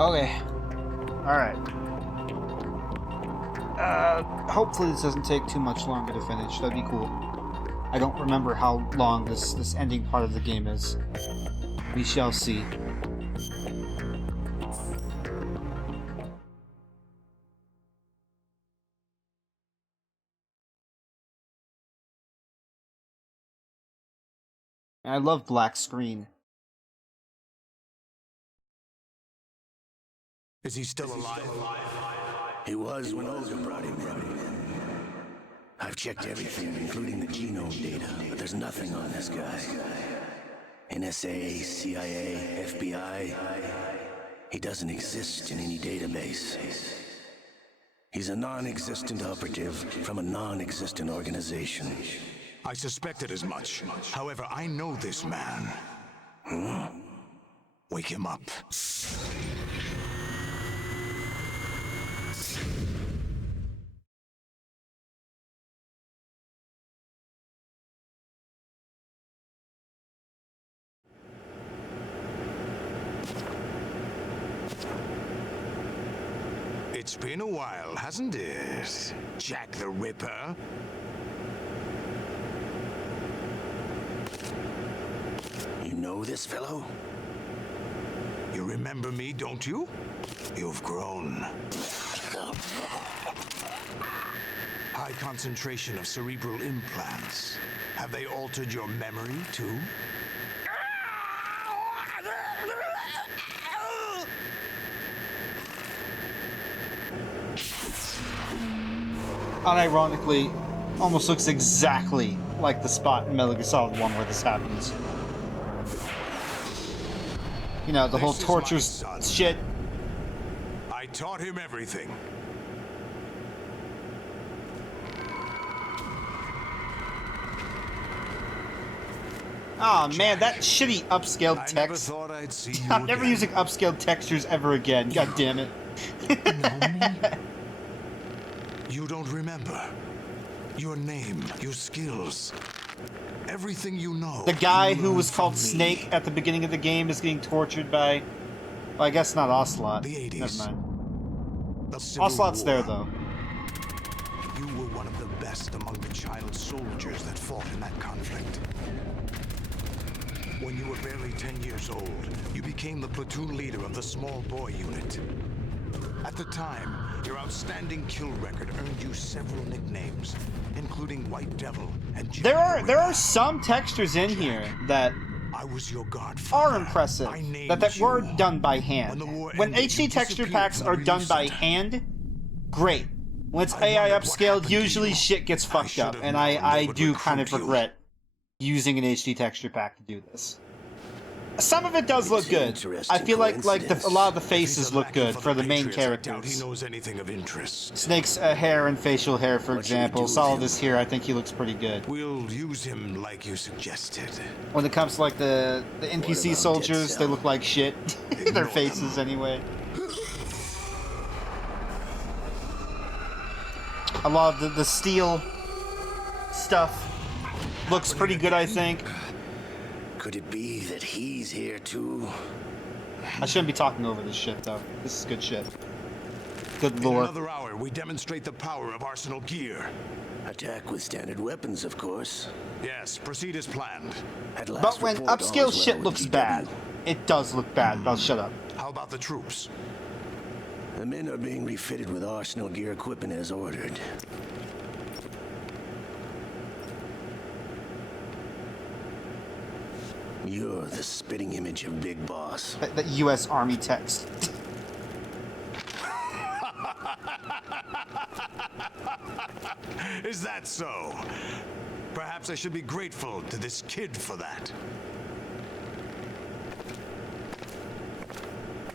Okay. Alright. Hopefully this doesn't take too much longer to finish. That'd be cool. I don't remember how long this ending part of the game is. We shall see. I love black screen. Is he still alive? He was when Olga brought him in. I've checked everything, including the genome data, but there's nothing on this guy. NSA, CIA, FBI. He doesn't exist in any database. He's a non-existent operative from a non-existent organization. I suspected as much. However, I know this man. Wake him up. It's been a while, hasn't it, Jack the Ripper? You know this fellow? You remember me, don't you? You've grown. High concentration of cerebral implants. Have they altered your memory, too? Unironically, almost looks exactly like the spot in Metal Gear Solid 1 where this happens. You know, the whole torture shit. I taught him everything. Oh man, that shitty upscaled text. I never thought I'd see you I'm never again. using upscaled textures ever again. God damn it. You don't remember. Your name, your skills, everything you know. The guy who learned was called from me. Snake at the beginning of the game is getting tortured by... Well, I guess not Ocelot. The 80s. Never mind. The Civil Ocelot's there, War. though. You were one of the best among the child soldiers that fought in that conflict. When you were barely 10 years old, you became the platoon leader of the small boy unit. At the time, your outstanding kill record earned you several nicknames, including White Devil and Jack There the are Ripper. some textures in here that I was your godfather. are impressive. I named That were you. done by hand. When the war When ended, you HD texture disappeared packs from the are done release by center. hand, great. When it's I AI wondered what upscaled, happened to usually you. shit gets I fucked should up, have and known I they would do kind of recruit you. regret using an HD texture pack to do this. Some of it does look It's an good. interesting I feel like a lot of the If he's faces a look lackey good for the main Patriots, I doubt he characters. knows anything of interest. Snake's hair and facial hair, for What should we example. do with Solidus him? here, I think he looks pretty good. We'll use him like you suggested. When it comes to like the NPC about soldiers, Dead they Cell? look like shit. Ignore Their them. faces, anyway. A lot of the steel stuff looks pretty good, I think. Could it be that he's here too? I shouldn't be talking over this shit, though. This is good shit. Good In lore. another hour, we demonstrate the power of Arsenal gear. Attack with standard weapons, of course. Yes, proceed as planned. At last But when report, all upscale is well shit with looks DW. bad, it does look bad. I'll shut up. How about the troops? The men are being refitted with Arsenal gear equipment as ordered. You're the spitting image of Big Boss. That U.S. Army text. Is that so? Perhaps I should be grateful to this kid for that.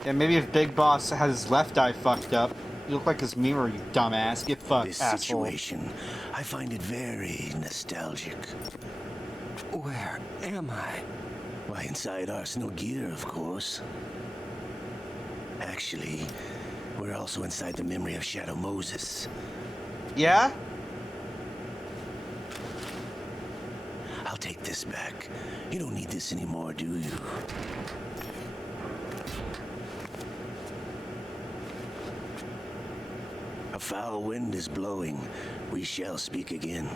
Yeah, maybe if Big Boss had his left eye fucked up, you look like his mirror, you dumbass. Get fucked, This asshole. situation, I find it very nostalgic. Where am I? Why, inside Arsenal gear, of course. Actually, we're also inside the memory of Shadow Moses. Yeah? I'll take this back. You don't need this anymore, do you? A foul wind is blowing. We shall speak again.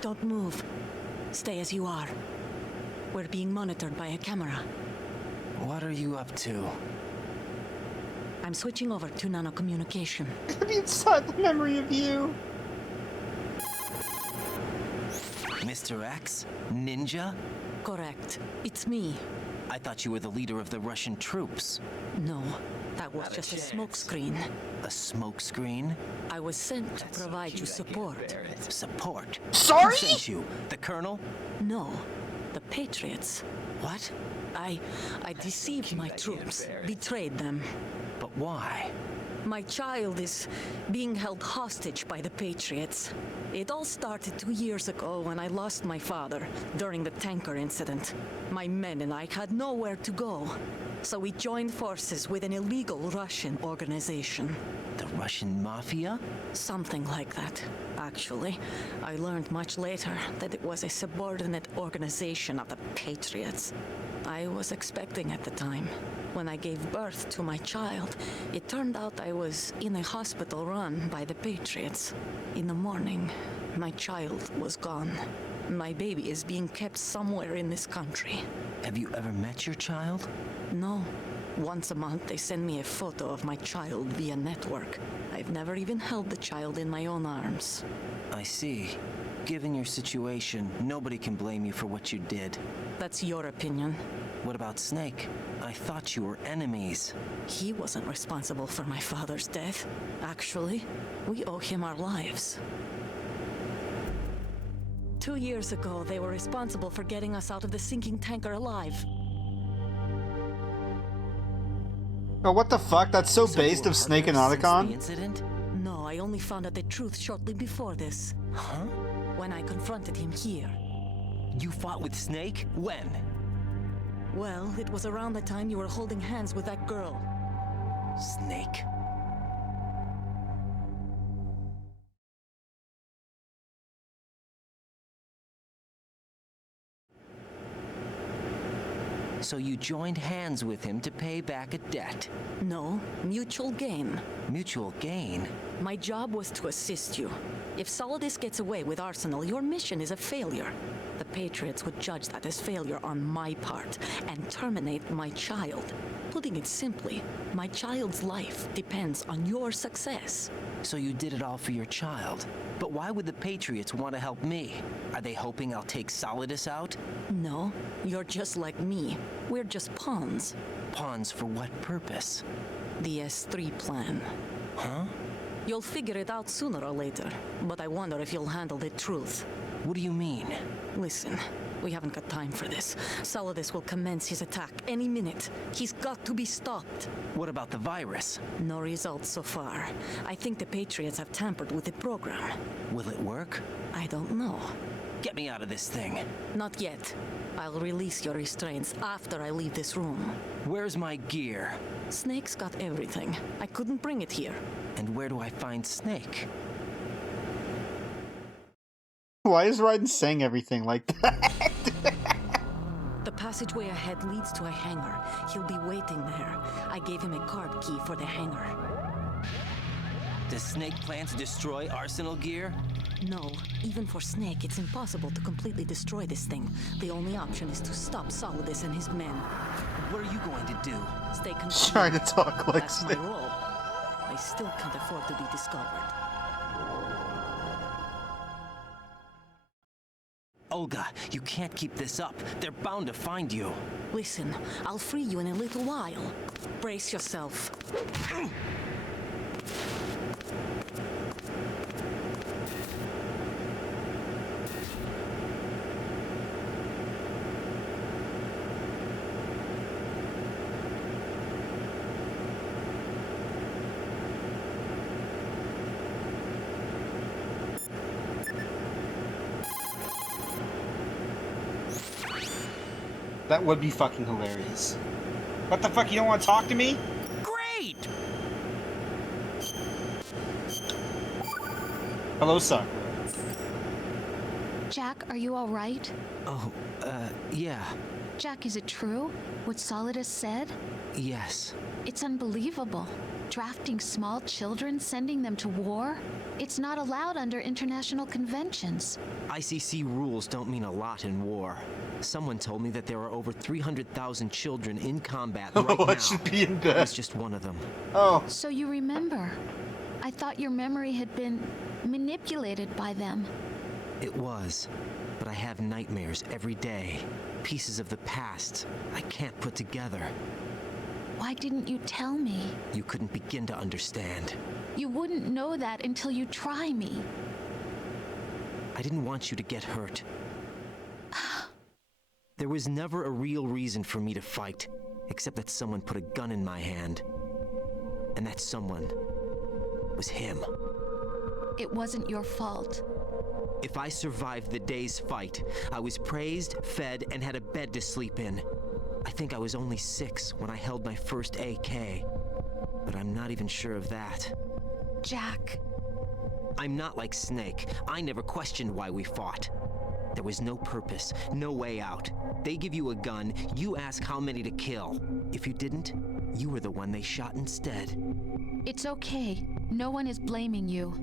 Don't move. Stay as you are. We're being monitored by a camera. What are you up to? I'm switching over to nanocommunication. Could be inside the memory of you. Mr. X? Ninja? Correct. It's me. I thought you were the leader of the Russian troops. No, that was just a smokescreen. A smokescreen? I was sent to provide you support. Support? Sorry? Who sent you? The Colonel? No, the Patriots. What? I deceived my troops, betrayed them. But why? My child is being held hostage by the Patriots. It all started 2 years ago when I lost my father during the tanker incident. My men and I had nowhere to go, so we joined forces with an illegal Russian organization. The Russian Mafia? Something like that, actually. I learned much later that it was a subordinate organization of the Patriots. I was expecting at the time. When I gave birth to my child, it turned out I was in a hospital run by the Patriots. In the morning, my child was gone. My baby is being kept somewhere in this country. Have you ever met your child? No. Once a month, they send me a photo of my child via network. I've never even held the child in my own arms. I see. Given your situation, nobody can blame you for what you did. That's your opinion. What about Snake? I thought you were enemies. He wasn't responsible for my father's death. Actually, we owe him our lives. 2 years ago, they were responsible for getting us out of the sinking tanker alive. Oh, what the fuck? That's so So based you were of Snake and heard since the Otacon? incident? No, I only found out the truth shortly before this. Huh? When I confronted him here. You fought with Snake? When? Well, it was around the time you were holding hands with that girl. Snake. So you joined hands with him to pay back a debt. No, mutual gain. Mutual gain? My job was to assist you. If Solidus gets away with Arsenal, your mission is a failure. The Patriots would judge that as failure on my part and terminate my child. Putting it simply, my child's life depends on your success. So you did it all for your child. But why would the Patriots want to help me? Are they hoping I'll take Solidus out? No, you're just like me. We're just pawns. Pawns for what purpose? The S3 plan. Huh? You'll figure it out sooner or later, but I wonder if you'll handle the truth. What do you mean? Listen, we haven't got time for this. Solidus will commence his attack any minute. He's got to be stopped. What about the virus? No results so far. I think the Patriots have tampered with the program. Will it work? I don't know. Get me out of this thing. Not yet. I'll release your restraints after I leave this room. Where's my gear? Snake's got everything. I couldn't bring it here. And where do I find Snake? Why is Raiden saying everything like that? The passageway ahead leads to a hangar. He'll be waiting there. I gave him a card key for the hangar. Does Snake plan to destroy Arsenal gear? No, even for Snake, it's impossible to completely destroy this thing. The only option is to stop Solidus and his men. What are you going to do? Stay concealed. Trying to talk like That's my Snake. role. I still can't afford to be discovered. Olga, you can't keep this up. They're bound to find you. Listen, I'll free you in a little while. Brace yourself. That would be fucking hilarious. What the fuck, you don't want to talk to me? Great! Hello, Sakura. Jack, are you all right? Oh, yeah. Jack, is it true? What Solidus said? Yes. It's unbelievable. Drafting small children, sending them to war? It's not allowed under international conventions. ICC rules don't mean a lot in war. Someone told me that there are over 300,000 children in combat right now. I should be in bed. I was just one of them. Oh. So you remember. I thought your memory had been manipulated by them. It was. But I have nightmares every day. Pieces of the past I can't put together. Why didn't you tell me? You couldn't begin to understand. You wouldn't know that until you try me. I didn't want you to get hurt. There was never a real reason for me to fight, except that someone put a gun in my hand. And that someone was him. It wasn't your fault. If I survived the day's fight, I was praised, fed, and had a bed to sleep in. I think I was only 6 when I held my first AK. But I'm not even sure of that. Jack. I'm not like Snake. I never questioned why we fought. There was no purpose, no way out. They give you a gun, you ask how many to kill. If you didn't, you were the one they shot instead. It's okay. No one is blaming you.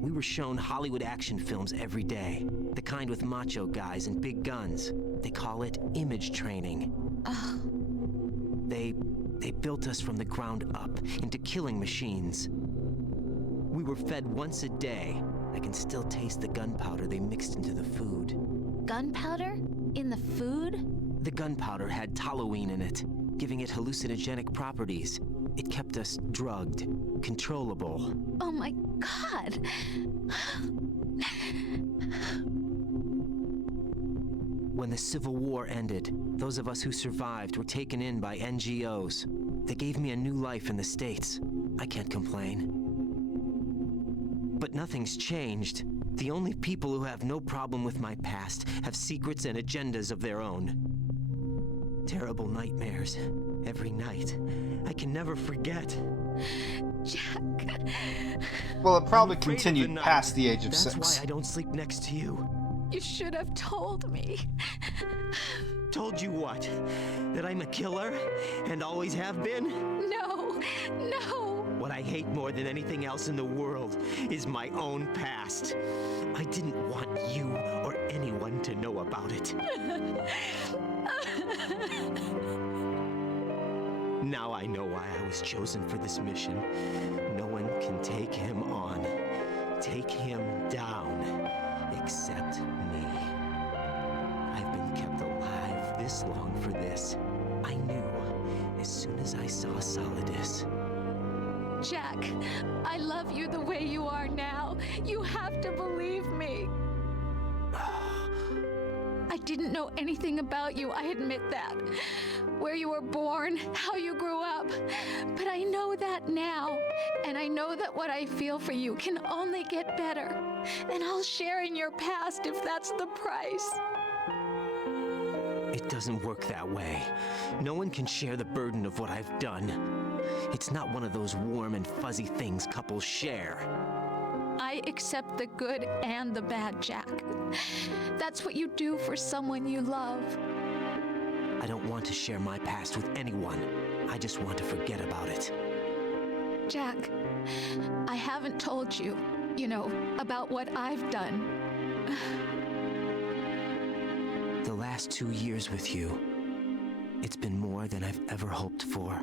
We were shown Hollywood action films every day. The kind with macho guys and big guns. They call it image training. They built us from the ground up into killing machines. We were fed once a day. I can still taste the gunpowder they mixed into the food. Gunpowder? In the food? The gunpowder had toluene in it, giving it hallucinogenic properties. It kept us drugged, controllable. Oh my God! When the Civil War ended, those of us who survived were taken in by NGOs. They gave me a new life in the States. I can't complain. But nothing's changed. The only people who have no problem with my past have secrets and agendas of their own. Terrible nightmares. Every night. I can never forget. Jack. Well, it probably I'm afraid of continued the night. past the age of That's 6. why I don't sleep next to you. You should have told me. Told you what? That I'm a killer? And always have been? No, no. What I hate more than anything else in the world is my own past. I didn't want you or anyone to know about it. Now I know why I was chosen for this mission. No one can take him on, take him down, except me. I've been kept alive this long for this. I knew as soon as I saw Solidus. Jack, I love you the way you are now. You have to believe me. I didn't know anything about you, I admit that. Where you were born, how you grew up. But I know that now. And I know that what I feel for you can only get better. And I'll share in your past if that's the price. It doesn't work that way. No one can share the burden of what I've done. It's not one of those warm and fuzzy things couples share. I accept the good and the bad, Jack. That's what you do for someone you love. I don't want to share my past with anyone. I just want to forget about it. Jack, I haven't told you, about what I've done. The last 2 years with you, it's been more than I've ever hoped for.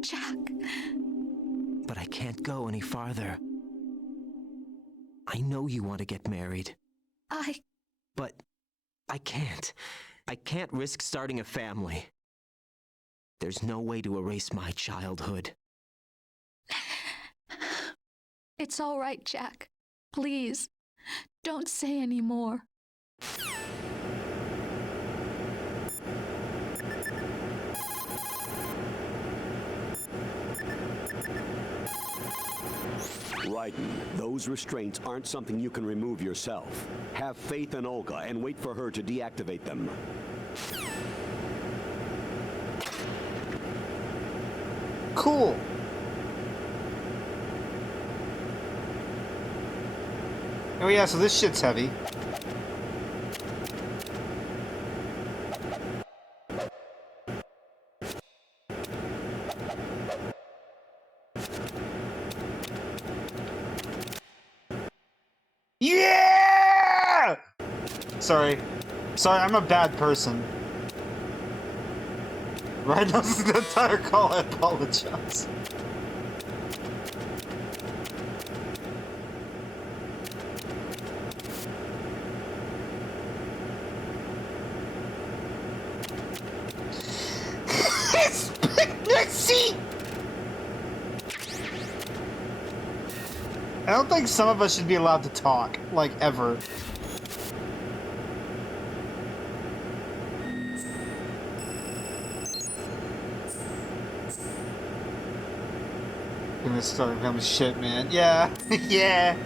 Jack. But I can't go any farther. I know you want to get married. But I can't. I can't risk starting a family. There's no way to erase my childhood. It's all right, Jack. Please, don't say any more. Raiden, those restraints aren't something you can remove yourself. Have faith in Olga and wait for her to deactivate them. Cool. Oh yeah, so this shit's heavy. Sorry. Sorry, I'm a bad person. Right? This is the entire call. I apologize. I don't think some of us should be allowed to talk, like, ever. Gonna start becoming shit, man. Yeah, yeah.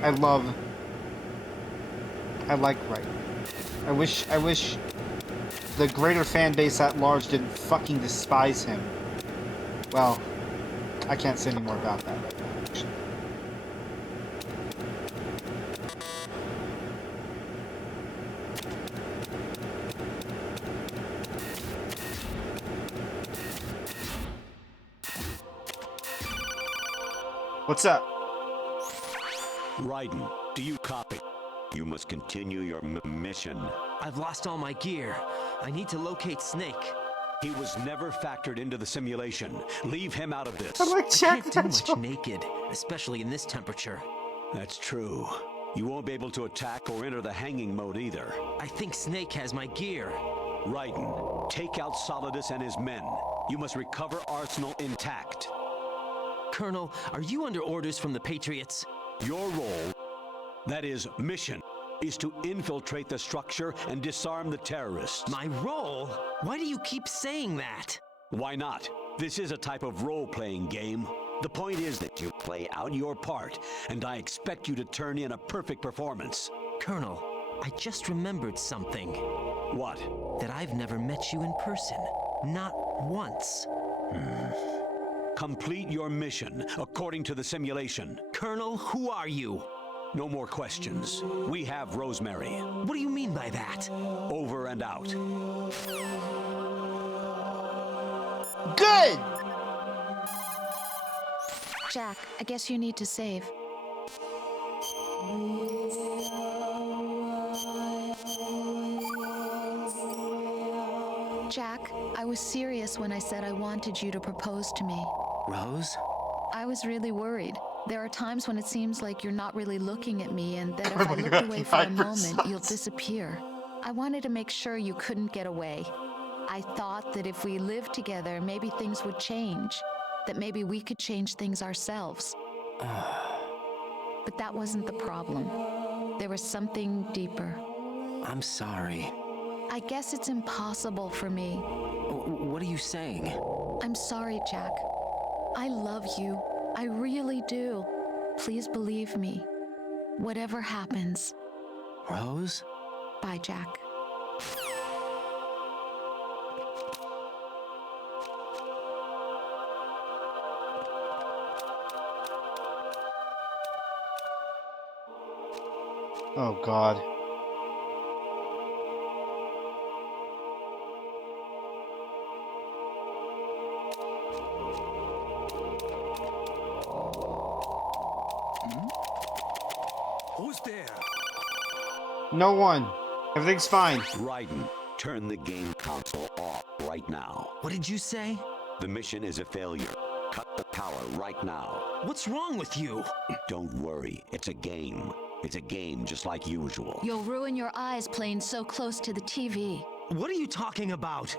I like Raiden. I wish the greater fan base at large didn't fucking despise him. Well, I can't say any more about that right now. What's up? Raiden, do you copy? You must continue your mission. I've lost all my gear. I need to locate Snake. He was never factored into the simulation. Leave him out of this. I like I Jack can't do that much joke. naked, especially in this temperature. That's true. You won't be able to attack or enter the hanging mode either. I think Snake has my gear. Raiden, take out Solidus and his men. You must recover Arsenal intact. Colonel, are you under orders from the Patriots? Your role, that is, mission, is to infiltrate the structure and disarm the terrorists. My role? Why do you keep saying that? Why not? This is a type of role-playing game. The point is that you play out your part, and I expect you to turn in a perfect performance. Colonel, I just remembered something. What? That I've never met you in person. Not once. Complete your mission according to the simulation. Colonel, who are you? No more questions. We have Rosemary. What do you mean by that? Over and out. Good! Jack, I guess you need to save. Jack, I was serious when I said I wanted you to propose to me. Rose? I was really worried. There are times when it seems like you're not really looking at me and that if I looked away for a moment, you'll disappear. I wanted to make sure you couldn't get away. I thought that if we lived together, maybe things would change. That maybe we could change things ourselves. But that wasn't the problem. There was something deeper. I'm sorry. I guess it's impossible for me. What are you saying? I'm sorry, Jack. I love you. I really do. Please believe me. Whatever happens. Rose? Bye, Jack. Oh, God. Who's there? No one. Everything's fine. Raiden, turn the game console off right now. What did you say? The mission is a failure. Cut the power right now. What's wrong with you? Don't worry, it's a game. It's a game just like usual. You'll ruin your eyes playing so close to the TV. What are you talking about?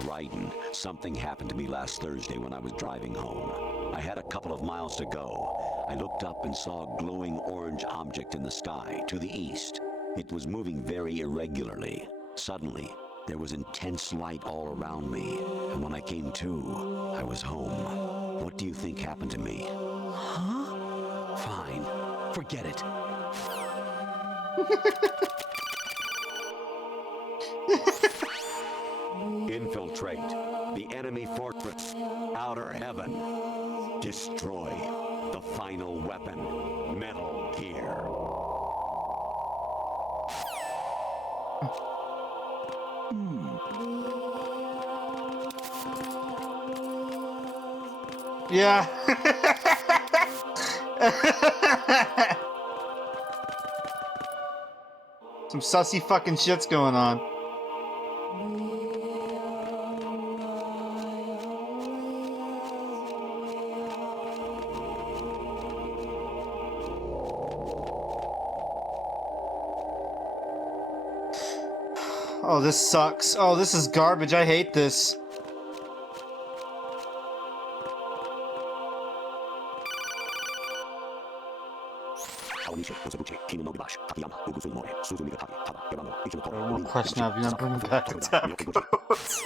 Raiden, something happened to me last Thursday when I was driving home. I had a couple of miles to go. I looked up and saw a glowing orange object in the sky to the east. It was moving very irregularly. Suddenly, there was intense light all around me, and when I came to, I was home. What do you think happened to me? Huh? Fine. Forget it. Infiltrate the enemy fortress, outer heaven. Destroy the final weapon, Metal Gear. Yeah. Some sussy fucking shit's going on. Oh, this sucks. Oh, this is garbage. I hate this. One question now, if you're not bringing back attack codes.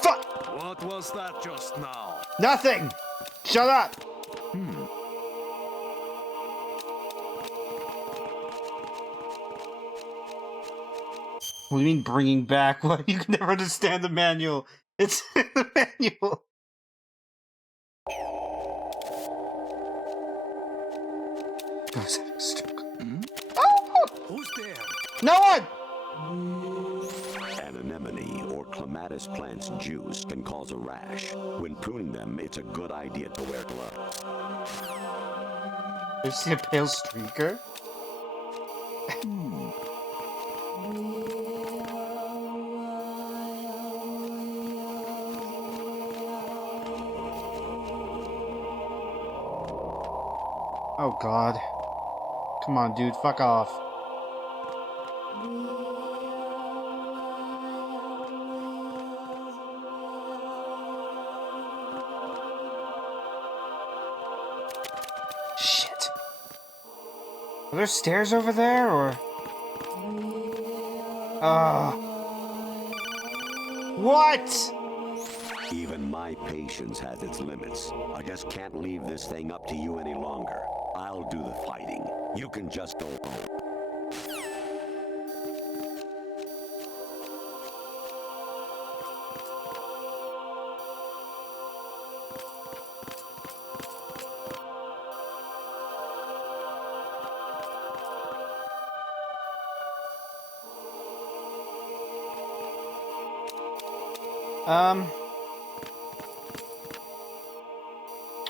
Fuck! What was that just now? Nothing! Shut up! What do you mean bringing back? What? You can never understand the manual. It's in the manual. Oh! Who's there? No one! An anemone or clematis plant's juice can cause a rash. When pruning them, it's a good idea to wear gloves. Did you see a pale streaker? Oh god. Come on, dude, fuck off. Shit. Are there stairs over there, or? What? Even my patience has its limits. I just can't leave this thing up to you any longer. I'll do the fighting. You can just go home.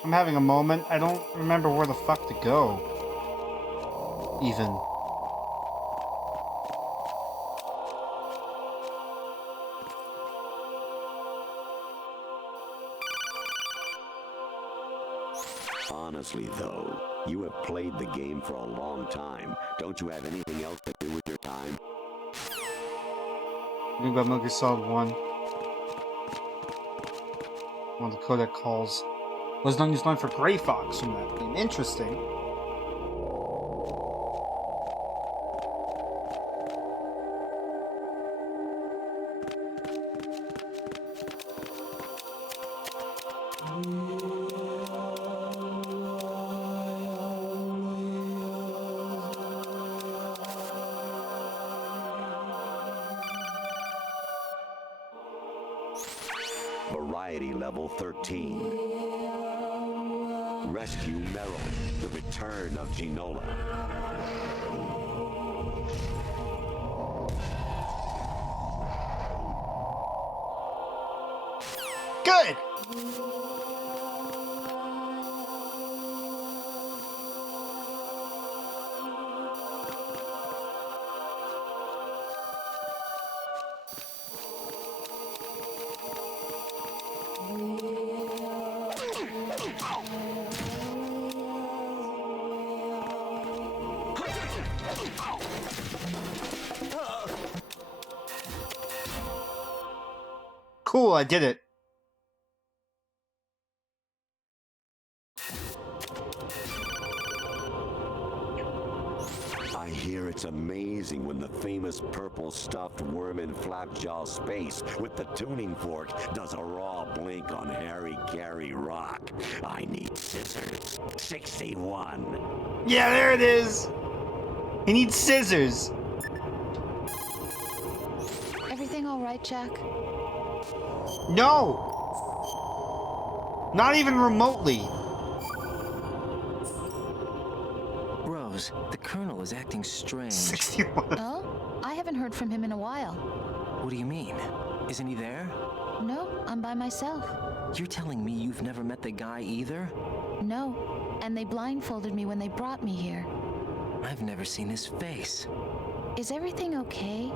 I'm having a moment. I don't remember where the fuck to go. Even. Honestly, though, you have played the game for a long time. Don't you have anything else to do with your time? Think about Metal Gear Solid 1. One of the codec calls was known as line for Gray Fox from that game. Interesting. Variety level 13. Rescue Merrill, the return of Ginola. Good! Cool, I did it. I hear it's amazing when the famous purple stuffed worm in Flapjaw Space with the tuning fork does a raw blink on Harry Carey Rock. I need scissors. 61. Yeah, there it is! He needs scissors! Everything all right, Jack? No! Not even remotely. Rose, the Colonel is acting strange. 61. Oh? I haven't heard from him in a while. What do you mean? Isn't he there? No, I'm by myself. You're telling me you've never met the guy either? No, and they blindfolded me when they brought me here. I've never seen his face. Is everything okay?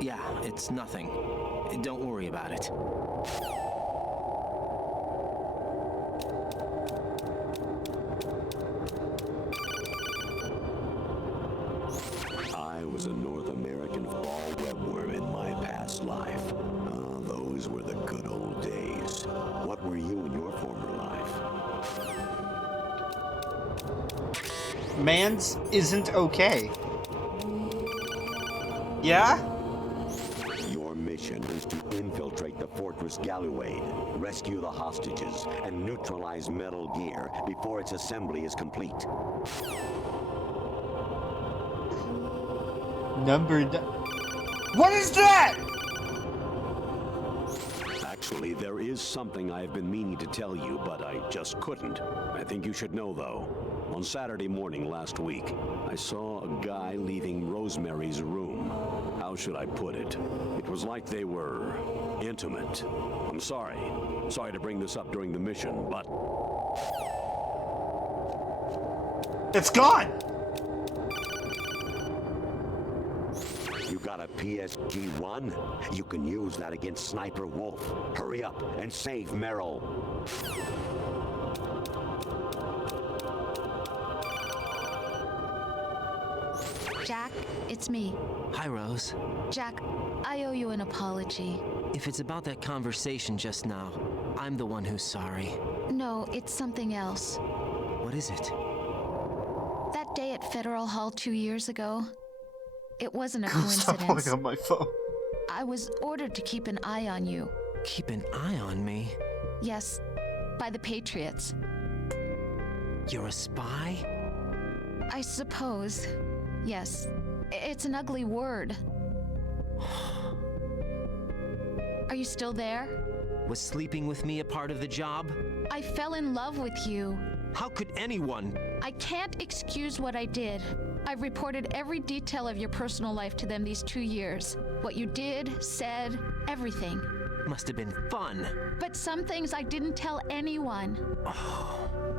Yeah, it's nothing. Don't worry about it. I was a North American fall webworm in my past life. Those were the good old days. What were you in your former life? Mans isn't okay. Yeah? Your mission is to infiltrate the Fortress Galluade, rescue the hostages, and neutralize Metal Gear before its assembly is complete. What is that? Actually, there is something I have been meaning to tell you, but I just couldn't. I think you should know, though. On Saturday morning last week, I saw a guy leaving Rosemary's room. How should I put it? It was like they were intimate. I'm sorry. Sorry to bring this up during the mission, but... It's gone! You got a PSG-1? You can use that against Sniper Wolf. Hurry up and save Meryl. Jack, it's me. Hi, Rose. Jack, I owe you an apology. If it's about that conversation just now, I'm the one who's sorry. No, it's something else. What is it? That day at Federal Hall 2 years ago, it wasn't a Stop coincidence. pulling on my phone. I was ordered to keep an eye on you. Keep an eye on me? Yes, by the Patriots. You're a spy? I suppose. Yes. It's an ugly word. Are you still there? Was sleeping with me a part of the job? I fell in love with you. How could anyone? I can't excuse what I did. I've reported every detail of your personal life to them these 2 years. What you did, said, everything. Must have been fun. But some things I didn't tell anyone.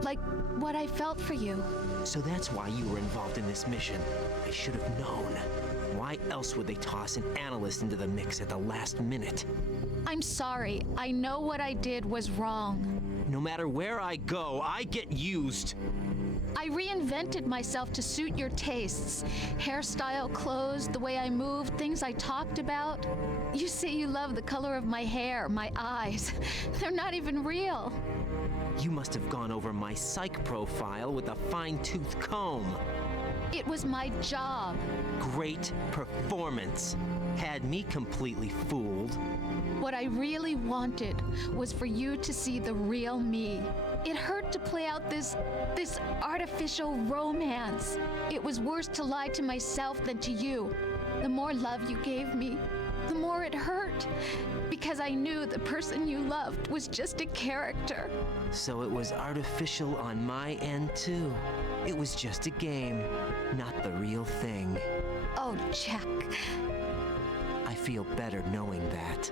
Like what I felt for you. So that's why you were involved in this mission. I should have known. Why else would they toss an analyst into the mix at the last minute? I'm sorry. I know what I did was wrong. No matter where I go, I get used. I reinvented myself to suit your tastes. Hairstyle, clothes, the way I moved, things I talked about. You say you love the color of my hair, my eyes. They're not even real. You must have gone over my psych profile with a fine-tooth comb. It was my job. Great performance. Had me completely fooled. What I really wanted was for you to see the real me. It hurt to play out this artificial romance. It was worse to lie to myself than to you. The more love you gave me, the more it hurt. Because I knew the person you loved was just a character. So it was artificial on my end, too. It was just a game, not the real thing. Oh, Jack. I feel better knowing that.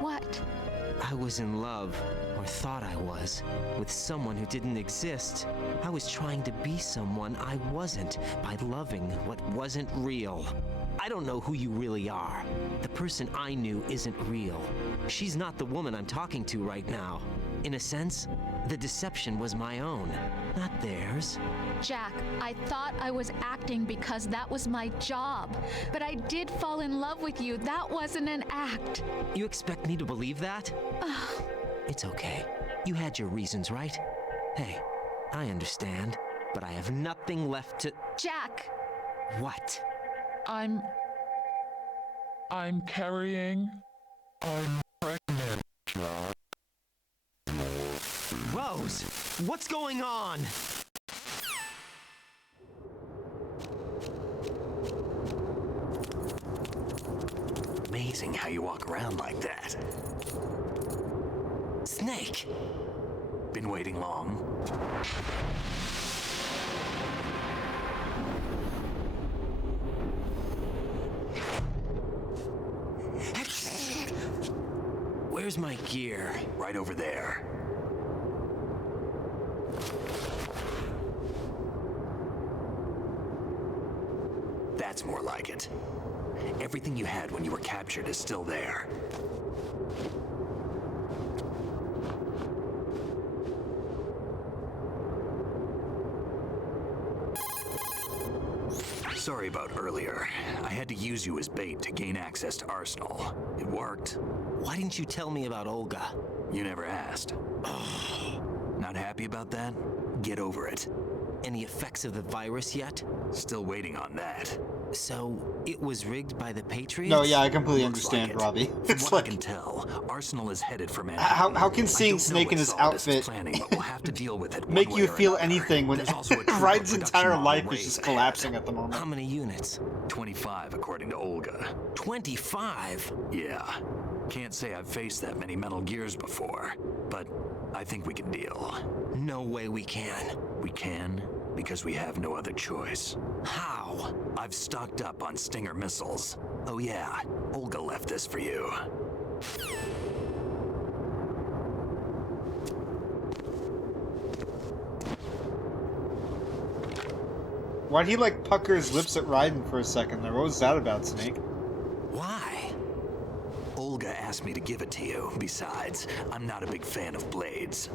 What? I was in love, or thought I was, with someone who didn't exist. I was trying to be someone I wasn't by loving what wasn't real. I don't know who you really are. The person I knew isn't real. She's not the woman I'm talking to right now. In a sense, the deception was my own, not theirs. Jack, I thought I was acting because that was my job. But I did fall in love with you. That wasn't an act. You expect me to believe that? It's okay. You had your reasons, right? Hey, I understand, but I have nothing left to... Jack! What? I'm carrying. I'm pregnant, John. Rose, what's going on? Amazing how you walk around like that. Snake! been waiting long. Where's my gear? Right over there. That's more like it. Everything you had when you were captured is still there. Sorry about earlier. I had to use you as bait to gain access to Arsenal. It worked. Why didn't you tell me about Olga? You never asked. Not happy about that? Get over it. Any effects of the virus yet? Still waiting on that. So, it was rigged by the Patriots? No, yeah, I completely Looks understand, like it. Robbie. From It's what like, I can tell, Arsenal is headed for Manhattan. how can I seeing don't know Snake what in his Solidus is outfit planning, but we'll have to deal with it make one you way or feel another. anything when There's also a troop of Raiden's production entire model life is Raid just ahead. collapsing at the moment? How many units? 25, according to Olga. 25? Yeah. Can't say I've faced that many Metal Gears before, but I think we can deal. No way we can. We can, because we have no other choice. How? I've stocked up on Stinger missiles. Oh yeah, Olga left this for you. Why'd he like pucker his lips at Raiden for a second there? What was that about, Snake? Why? Olga asked me to give it to you. Besides, I'm not a big fan of blades.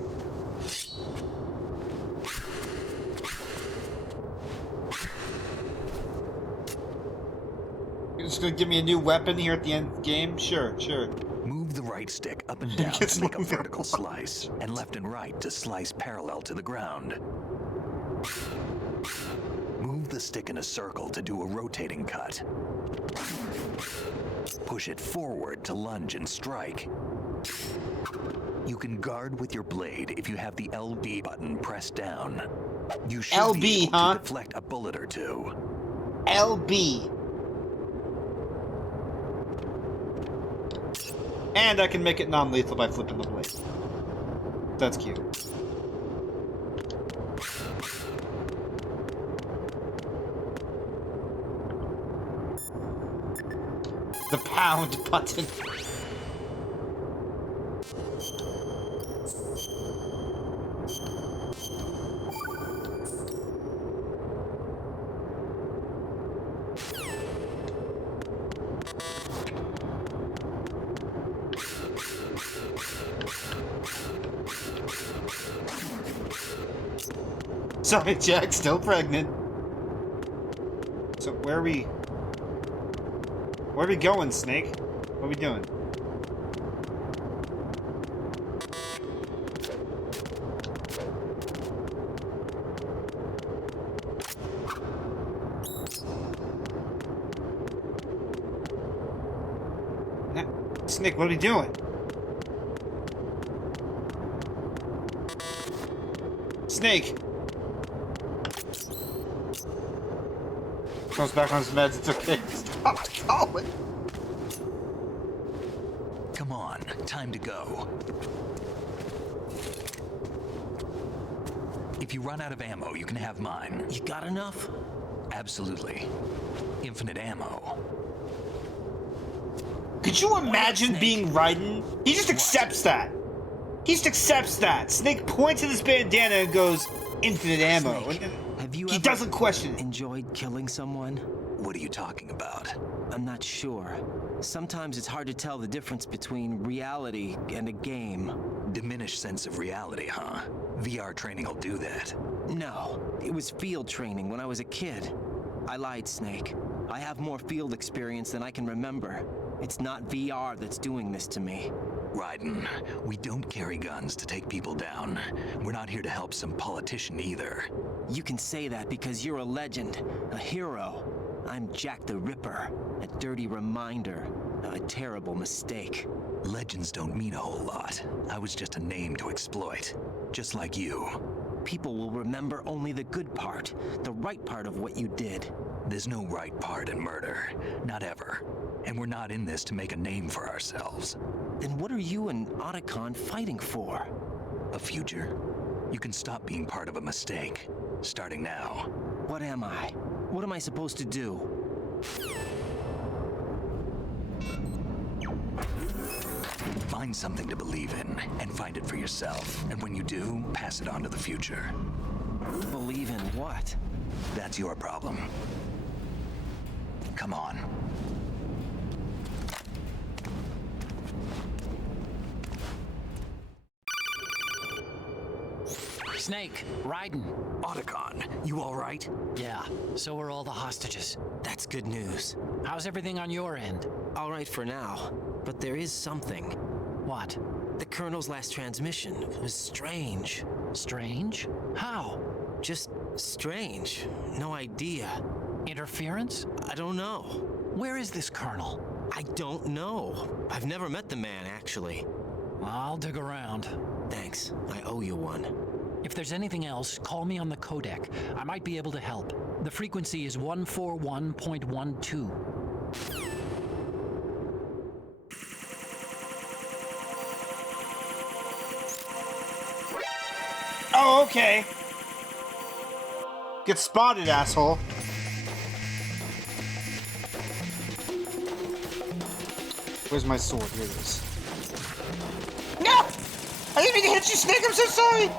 You're just gonna give me a new weapon here at the end of the game? Sure, sure. Move the right stick up and down to make a vertical slice, and left and right to slice parallel to the ground. Move the stick in a circle to do a rotating cut. Push it forward to lunge and strike. You can guard with your blade if you have the LB button pressed down. You should LB, be able huh? to deflect a bullet or two. LB. And I can make it non-lethal by flipping the blade. That's cute. The pound button. Sorry, Jack, still pregnant. So where are we going, Snake? What are we doing? Snake, what are we doing? Snake! Comes back on his meds, it's okay. Stop calling! Come on, time to go. If you run out of ammo, you can have mine. You got enough? Absolutely. Infinite ammo. Could you imagine being Raiden? He just accepts that. He just accepts that. Snake points at his bandana and goes, infinite ammo. Snake, have you He ever doesn't question it. enjoyed killing someone? What are you talking about? I'm not sure. Sometimes it's hard to tell the difference between reality and a game. Diminished sense of reality, huh? VR training will do that. No, it was field training when I was a kid. I lied, Snake. I have more field experience than I can remember. It's not VR that's doing this to me. Raiden, we don't carry guns to take people down. We're not here to help some politician either. You can say that because you're a legend, a hero. I'm Jack the Ripper, a dirty reminder of a terrible mistake. Legends don't mean a whole lot. I was just a name to exploit, just like you. People will remember only the good part, the right part of what you did. There's no right part in murder, not ever. And we're not in this to make a name for ourselves. Then what are you and Otacon fighting for? A future. You can stop being part of a mistake. Starting now. What am I? What am I supposed to do? Find something to believe in, and find it for yourself. And when you do, pass it on to the future. Believe in what? That's your problem. Come on. Snake, Raiden. Otacon, you all right? Yeah, so are all the hostages. That's good news. How's everything on your end? All right for now, but there is something. What? The Colonel's last transmission was strange. Strange? How? Just strange. No idea. Interference? I don't know. Where is this Colonel? I don't know. I've never met the man, actually. I'll dig around. Thanks. I owe you one. If there's anything else, call me on the codec. I might be able to help. The frequency is 141.12. Oh, okay. Get spotted, asshole. Where's my sword? Here it is. No! I didn't mean to hit you, Snake! I'm so sorry!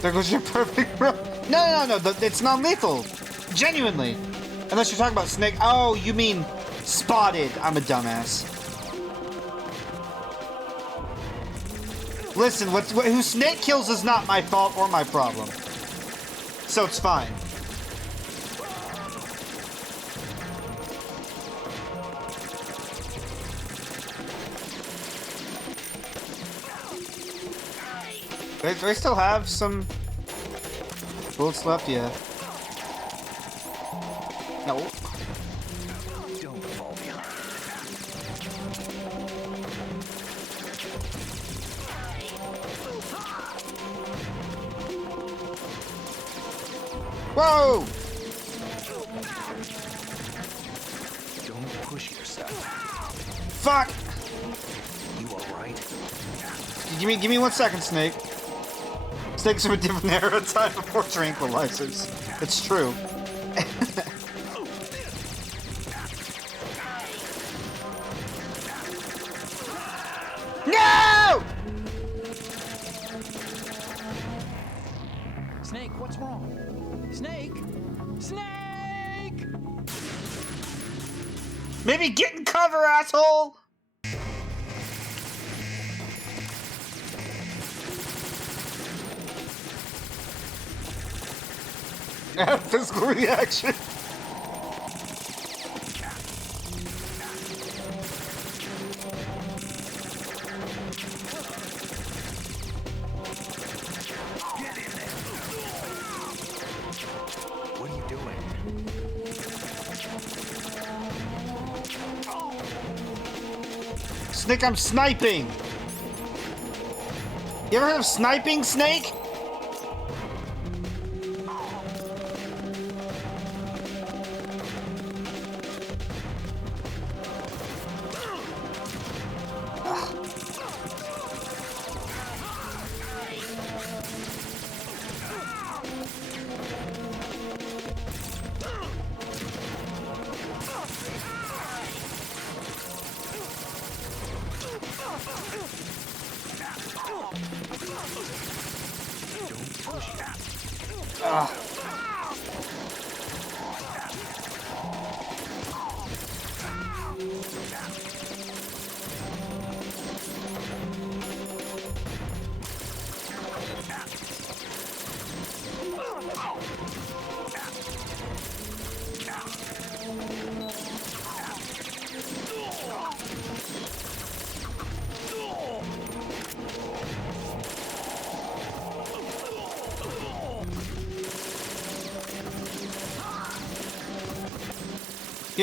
There goes your perfect bro. No, it's non-lethal. Genuinely. Unless you're talking about Snake. Oh, you mean spotted. I'm a dumbass. Listen, who Snake kills is not my fault or my problem. So it's fine. Do I still have some bullets left? Yeah. No. Don't fall behind. Whoa! Don't push yourself. Fuck! You all right? Give me 1 second, Snake. Snakes have a different era time before tranquilizers. It's true. No! Snake, what's wrong? Snake? Snake! Maybe get in cover, asshole! Physical reaction. What are you doing? Snake, I'm sniping. You ever heard of sniping, Snake?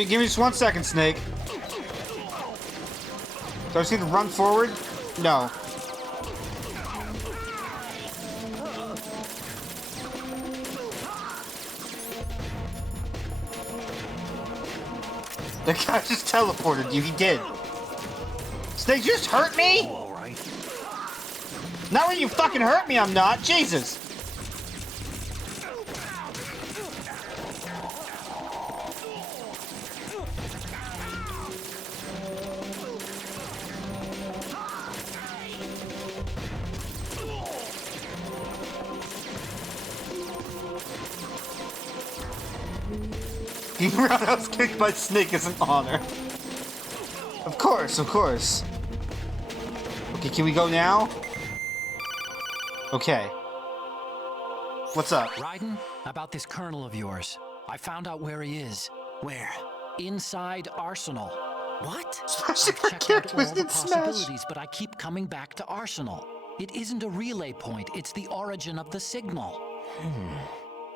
Give me just 1 second, Snake. Do I just need to run forward? No. The guy just teleported you. He did. Snake, you just hurt me? All right. Not when you fucking hurt me, I'm not. Jesus. Being roundhouse kicked by Snake is an honor. Of course, of course. Okay, can we go now? Okay. What's up? Raiden, about this colonel of yours. I found out where he is. Where? Inside Arsenal. What? Smash I've checked out all the Smash. possibilities, but I keep coming back to Arsenal. It isn't a relay point, it's the origin of the signal.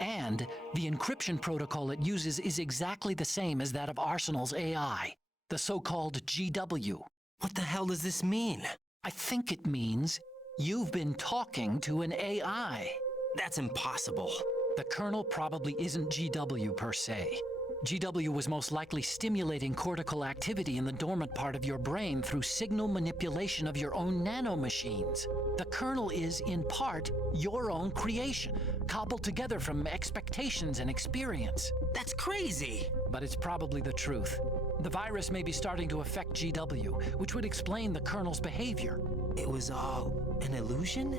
And the encryption protocol it uses is exactly the same as that of Arsenal's AI, the so-called GW. What the hell does this mean? I think it means you've been talking to an AI. That's impossible. The kernel probably isn't GW per se. GW was most likely stimulating cortical activity in the dormant part of your brain through signal manipulation of your own nanomachines. The kernel is, in part, your own creation, cobbled together from expectations and experience. That's crazy. But it's probably the truth. The virus may be starting to affect GW, which would explain the kernel's behavior. It was all an illusion?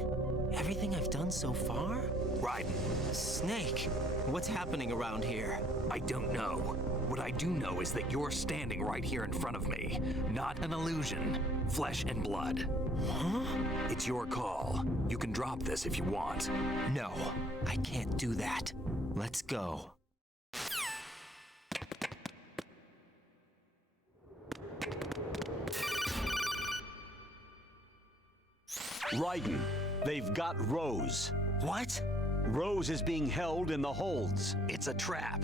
Everything I've done so far? Raiden, Snake, what's happening around here? I don't know. What I do know is that you're standing right here in front of me. Not an illusion. Flesh and blood. Huh? It's your call. You can drop this if you want. No, I can't do that. Let's go. Raiden, they've got Rose. What? Rose is being held in the holds. It's a trap.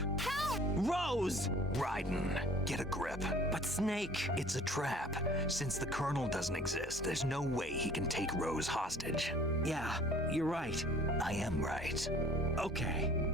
Rose! Raiden, get a grip. But Snake... It's a trap. Since the Colonel doesn't exist, there's no way he can take Rose hostage. Yeah, you're right. I am right. Okay.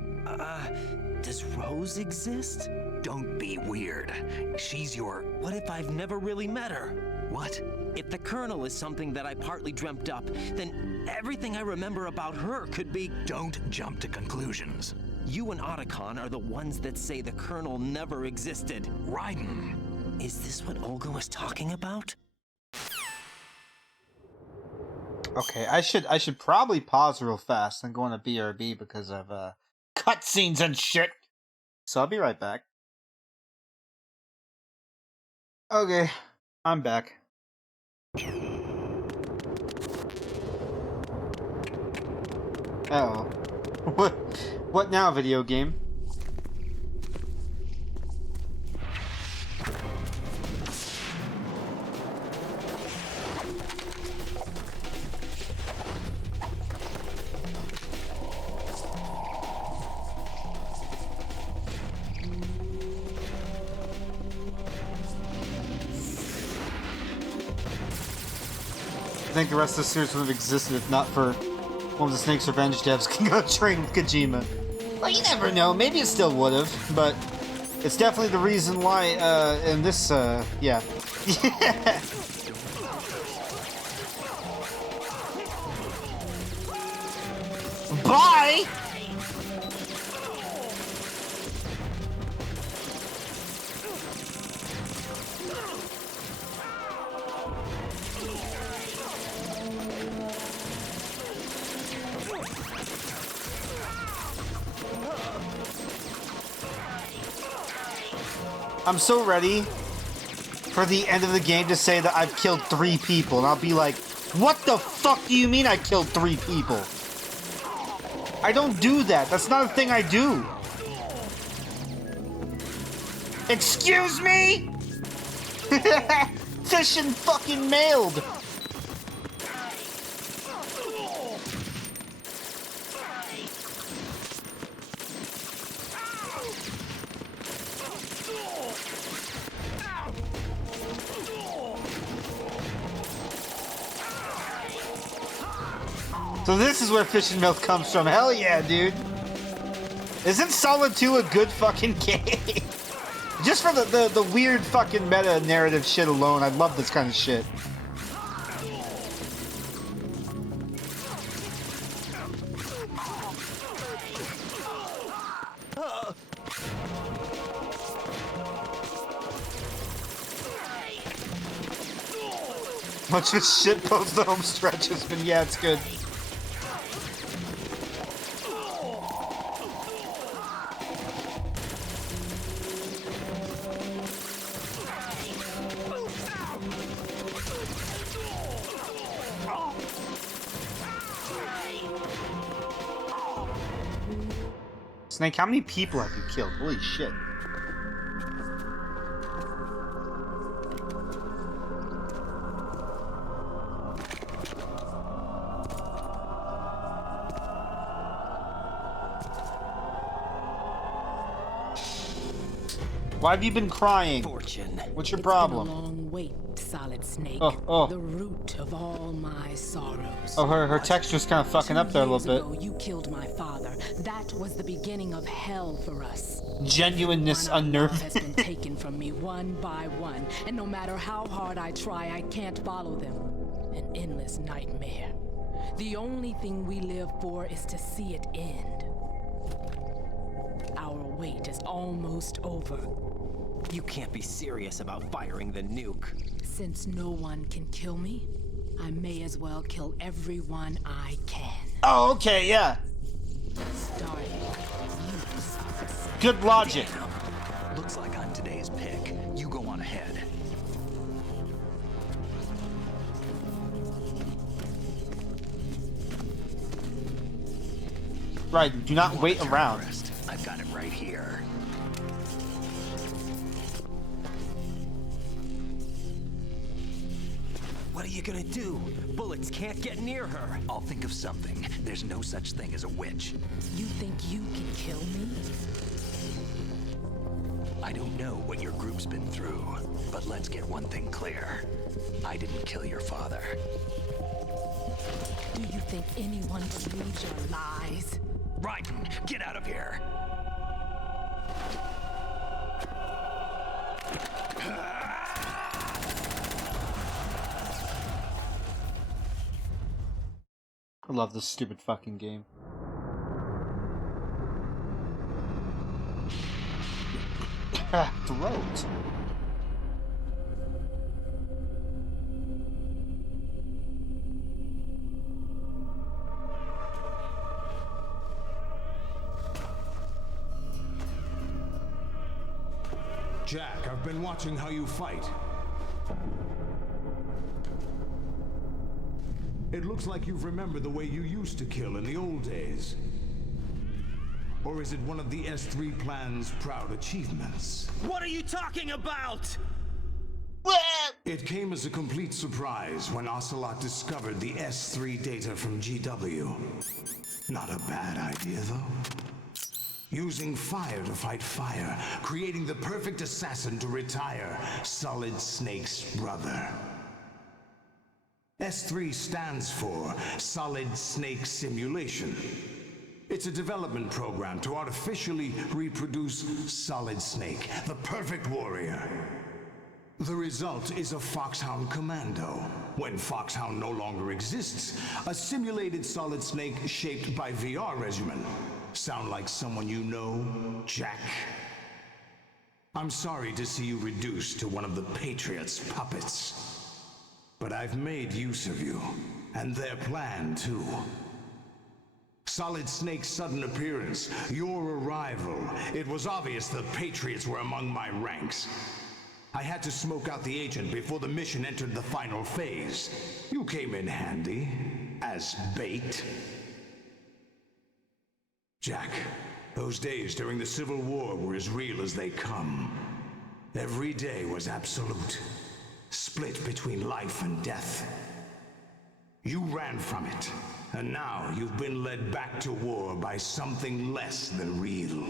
Does Rose exist? Don't be weird. She's your... What if I've never really met her? What? If the Colonel is something that I partly dreamt up, then everything I remember about her could be... Don't jump to conclusions. You and Otacon are the ones that say the Colonel never existed. Raiden. Is this what Olga was talking about? Okay, I should probably pause real fast and go on a BRB because of cutscenes and shit. So I'll be right back. Okay, I'm back. Uh-oh. What now, video game? I think the rest of the series would have existed if not for one of the Snake's Revenge devs can go train with Kojima. Well, you never know. Maybe it still would have, but it's definitely the reason why, in this, yeah. Bye! I'm so ready for the end of the game to say that I've killed 3 people, and I'll be like, what the fuck do you mean I killed 3 people? I don't do that. That's not a thing I do. Excuse me? Fish and fucking mailed. So this is where fish and milk comes from. Hell yeah, dude. Isn't Solid 2 a good fucking game? Just for the weird fucking meta narrative shit alone, I love this kind of shit. Much of shit post the home stretch has been, yeah, it's good. Snake, how many people have you killed? Holy shit. Why have you been crying? Fortune. What's your problem? Been a long wait, Solid Snake. Oh. The root of all my sorrows. Oh, her texture's kind of fucking up there a little bit. 2 years ago, you killed my father. That was the beginning of hell for us. Genuineness unnerving. has been taken from me one by one, and no matter how hard I try, I can't follow them. An endless nightmare. The only thing we live for is to see it end. Our wait is almost over. You can't be serious about firing the nuke. Since no one can kill me, I may as well kill everyone I can. Oh, okay, yeah. Starting with you, Solid Snake. Good logic. Looks like I'm today's pick. You go on ahead. Right, do not wait around. I've got it right here. What are you gonna do? Bullets can't get near her. I'll think of something. There's no such thing as a witch. You think you can kill me? I don't know what your group's been through, but let's get one thing clear. I didn't kill your father. Do you think anyone believes your lies? Raiden, get out of here! I love this stupid fucking game. Throat. Jack, I've been watching how you fight. It looks like you've remembered the way you used to kill in the old days. Or is it one of the S3 plan's proud achievements? What are you talking about? It came as a complete surprise when Ocelot discovered the S3 data from GW. Not a bad idea, though. Using fire to fight fire, creating the perfect assassin to retire Solid Snake's brother. S3 stands for Solid Snake Simulation. It's a development program to artificially reproduce Solid Snake, the perfect warrior. The result is a Foxhound Commando. When Foxhound no longer exists, a simulated Solid Snake shaped by VR regimen. Sound like someone you know, Jack? I'm sorry to see you reduced to one of the Patriots' puppets. But I've made use of you, and their plan too. Solid Snake's sudden appearance, your arrival, it was obvious the Patriots were among my ranks. I had to smoke out the agent before the mission entered the final phase. You came in handy, as bait. Jack, those days during the Civil War were as real as they come. Every day was absolute, split between life and death. You ran from it, and now you've been led back to war by something less than real.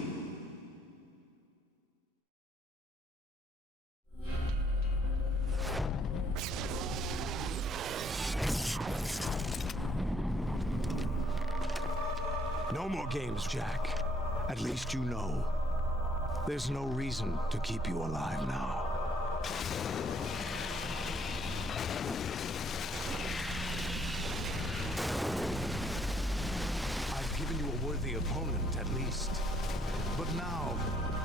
more games, Jack. At least you know. There's no reason to keep you alive now. I've given you a worthy opponent, at least. But now,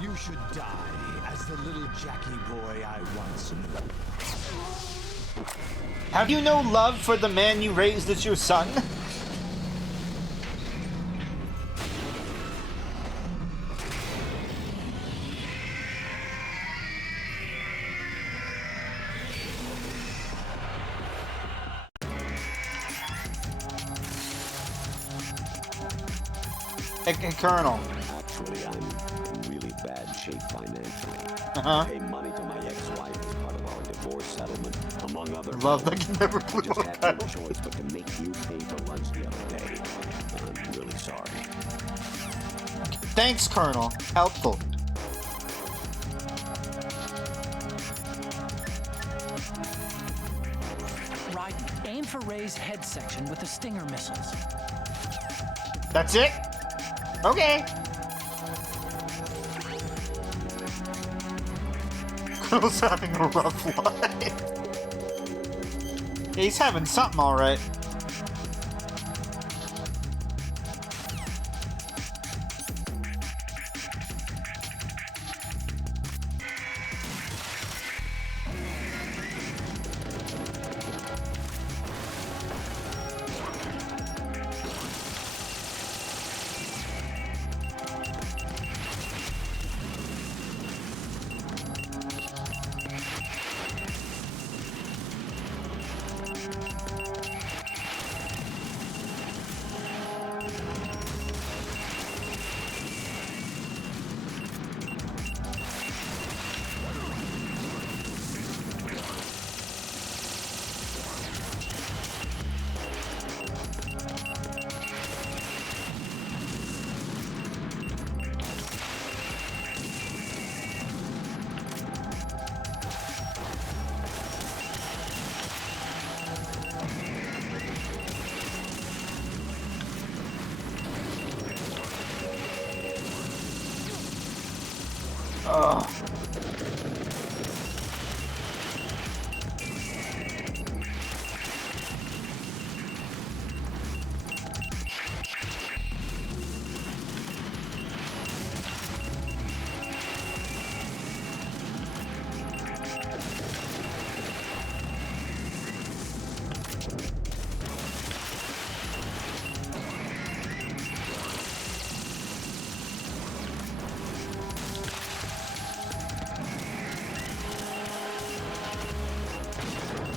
you should die as the little Jackie boy I once knew. Have you no love for the man you raised as your son? Hey, Colonel. Actually, I'm in really bad shape financially. I pay money to my ex-wife as part of our divorce settlement, among other Love that you never I blew just up had that. no choice but to make you pay for lunch the other day. I'm really sorry. Thanks, Colonel. Helpful. Raiden, aim for Ray's head section with the Stinger missiles. That's it? Okay. Colonel's having a rough life. Yeah, he's having something alright.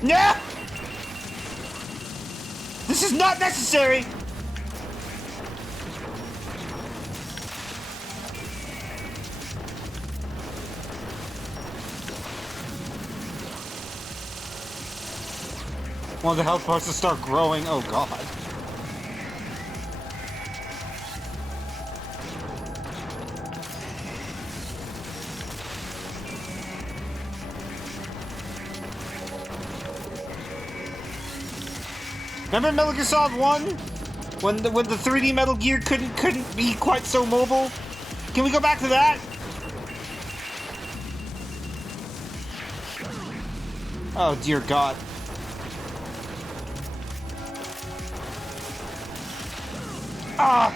No! This is not necessary! One of the health bars to start growing. Oh god. Remember Metal Gear Solid 1? When the 3D Metal Gear couldn't be quite so mobile? Can we go back to that? Oh dear god. Ah!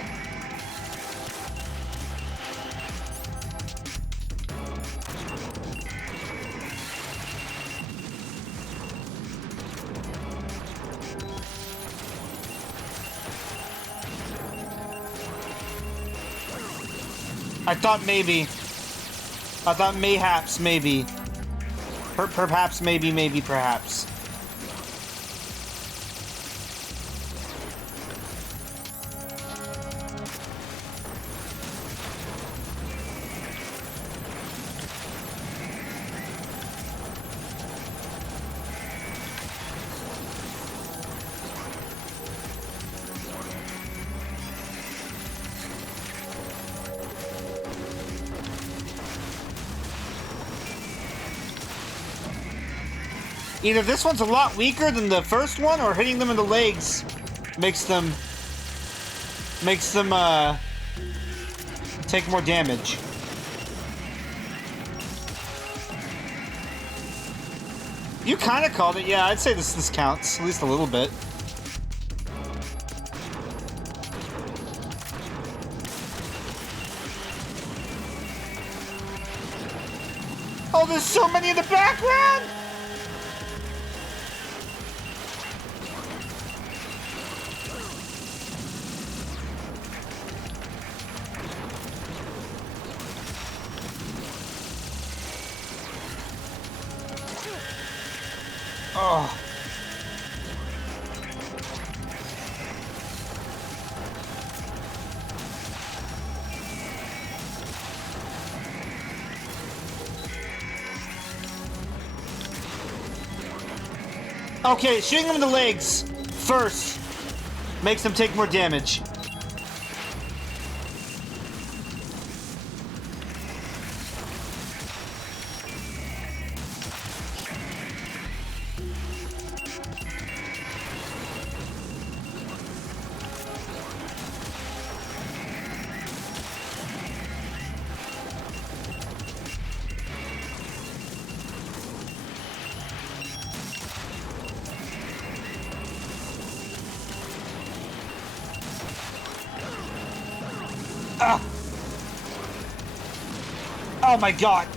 I thought maybe. I thought mayhaps, maybe. Perhaps, maybe, perhaps. Either this one's a lot weaker than the first one, or hitting them in the legs makes them Take more damage. You kind of called it. Yeah, I'd say this counts. At least a little bit. Oh, there's so many in the background! Oh. Okay, shooting them in the legs first makes them take more damage. Ah. Oh my god.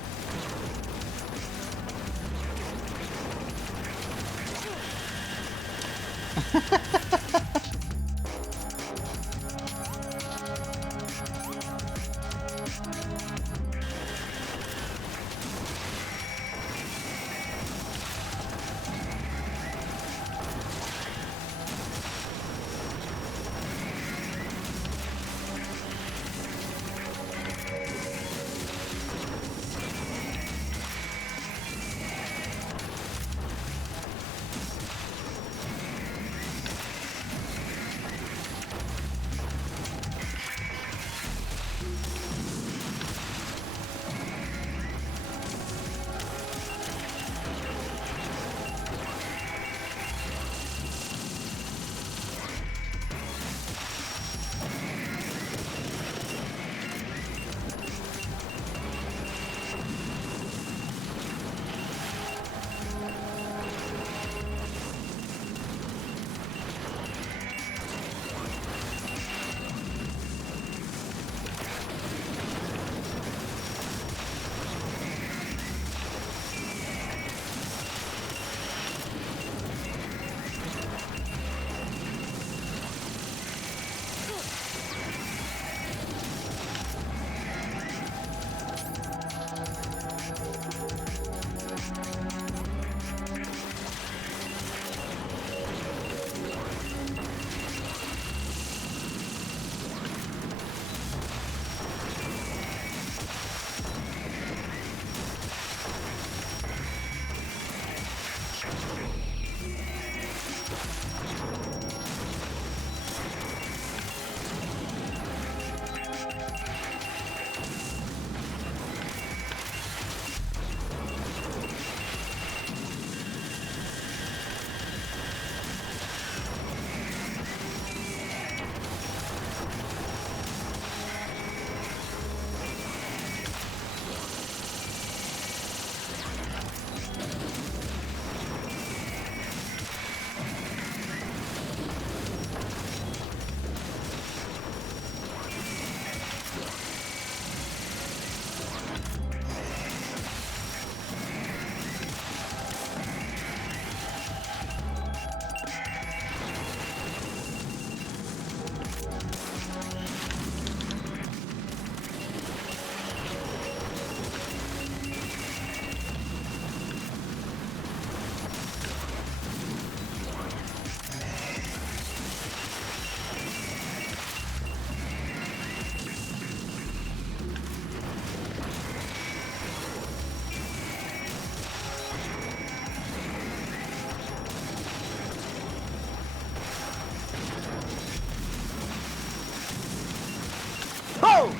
Oh!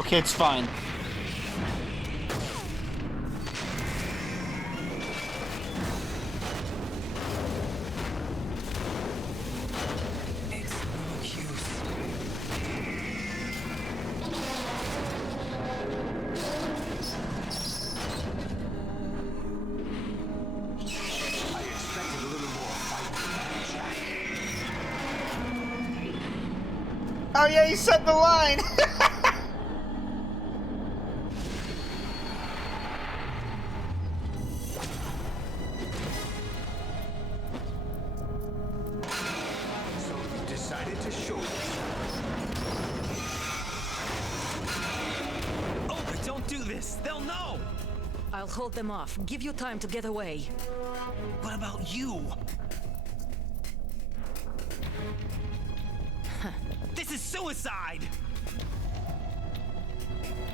Okay, it's fine. Oh yeah, he said the line! So you decided to show Oh, but don't do this! They'll know! I'll hold them off. Give you time to get away. What about you? This is suicide!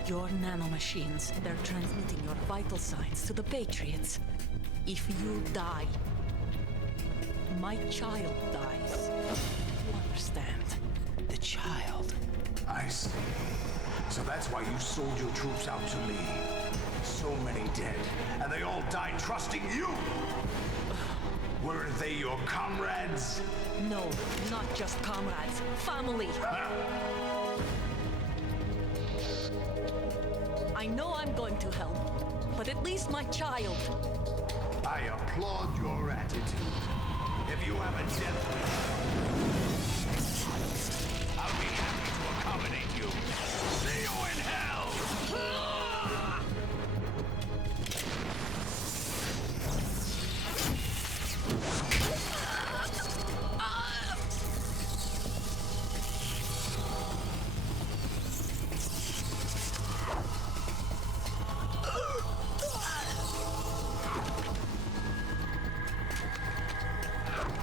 Your nanomachines, they're transmitting your vital signs to the Patriots. If you die, my child dies. You understand? The child. I see. So that's why you sold your troops out to me. So many dead, and they all died trusting you! Weren't they your comrades? No, not just comrades. Family. I know I'm going to hell, but at least my child. I applaud your attitude. If you have a death wish, I'll be happy to accommodate you. See you in hell!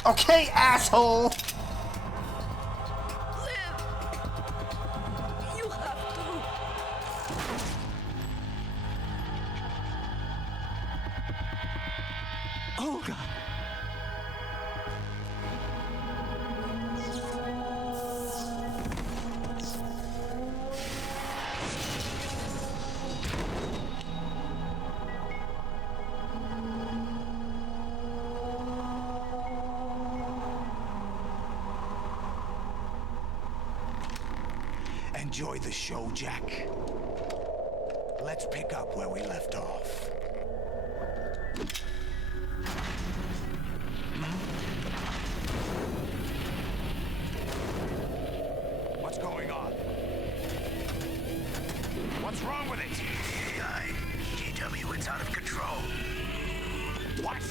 Okay, asshole! You have to. Oh, God. Enjoy the show, Jack. Let's pick up where we left off. What's going on? What's wrong with it? GW, it's out of control. What?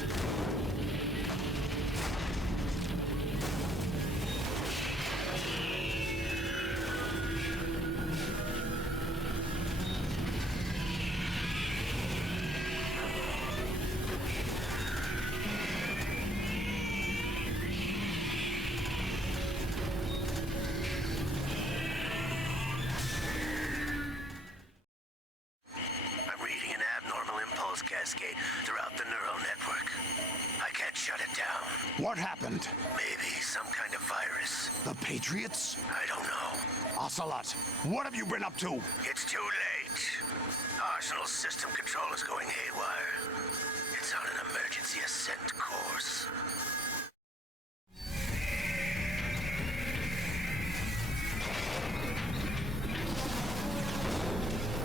I'm reading an abnormal impulse cascade throughout the neural network. I can't shut it down. What happened? Maybe some kind of virus. The Patriots? I don't know. Ocelot, what have you been up to? It's too late. Arsenal system control is going haywire. It's on an emergency ascent course.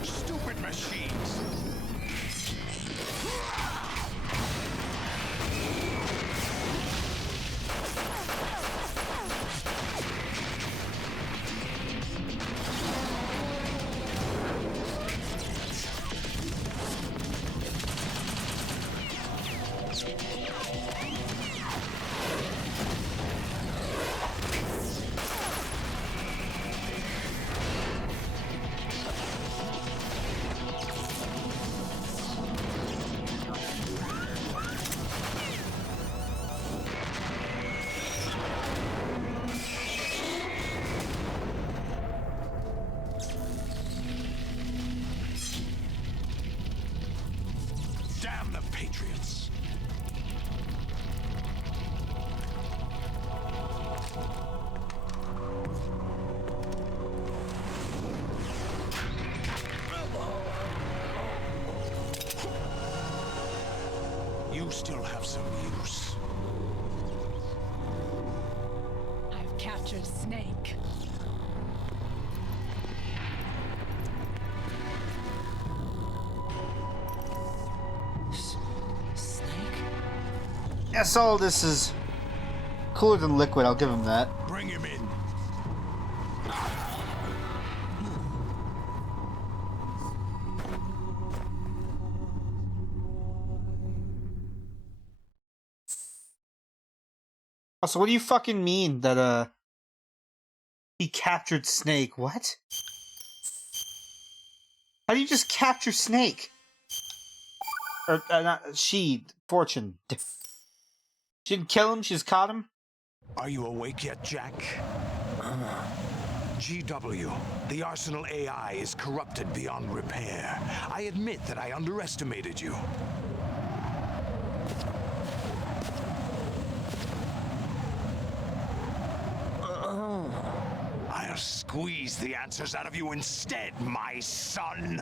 Stupid machines! Damn the Patriots! You still have some use. I've captured Snake. Yes, all this is cooler than liquid, I'll give him that. Bring him in. Also, what do you fucking mean that, he captured Snake? What? How do you just capture Snake? Or, not, Fortune. She didn't kill him, she just caught him? Are you awake yet, Jack? GW, the Arsenal AI is corrupted beyond repair. I admit that I underestimated you. I'll squeeze the answers out of you instead, my son.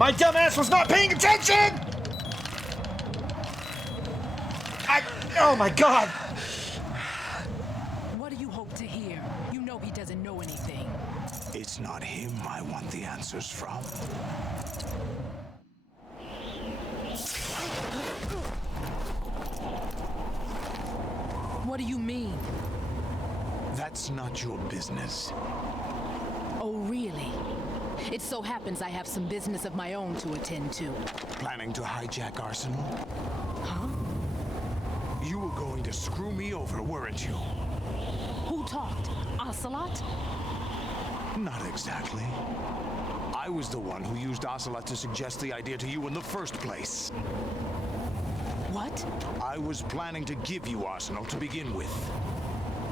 My dumbass was not paying attention! Oh my god! What do you hope to hear? You know he doesn't know anything. It's not him I want the answers from. What do you mean? That's not your business. Oh, really? It so happens I have some business of my own to attend to. Planning to hijack Arsenal? Huh? You were going to screw me over, weren't you? Who talked? Ocelot? Not exactly. I was the one who used Ocelot to suggest the idea to you in the first place. What? I was planning to give you Arsenal to begin with.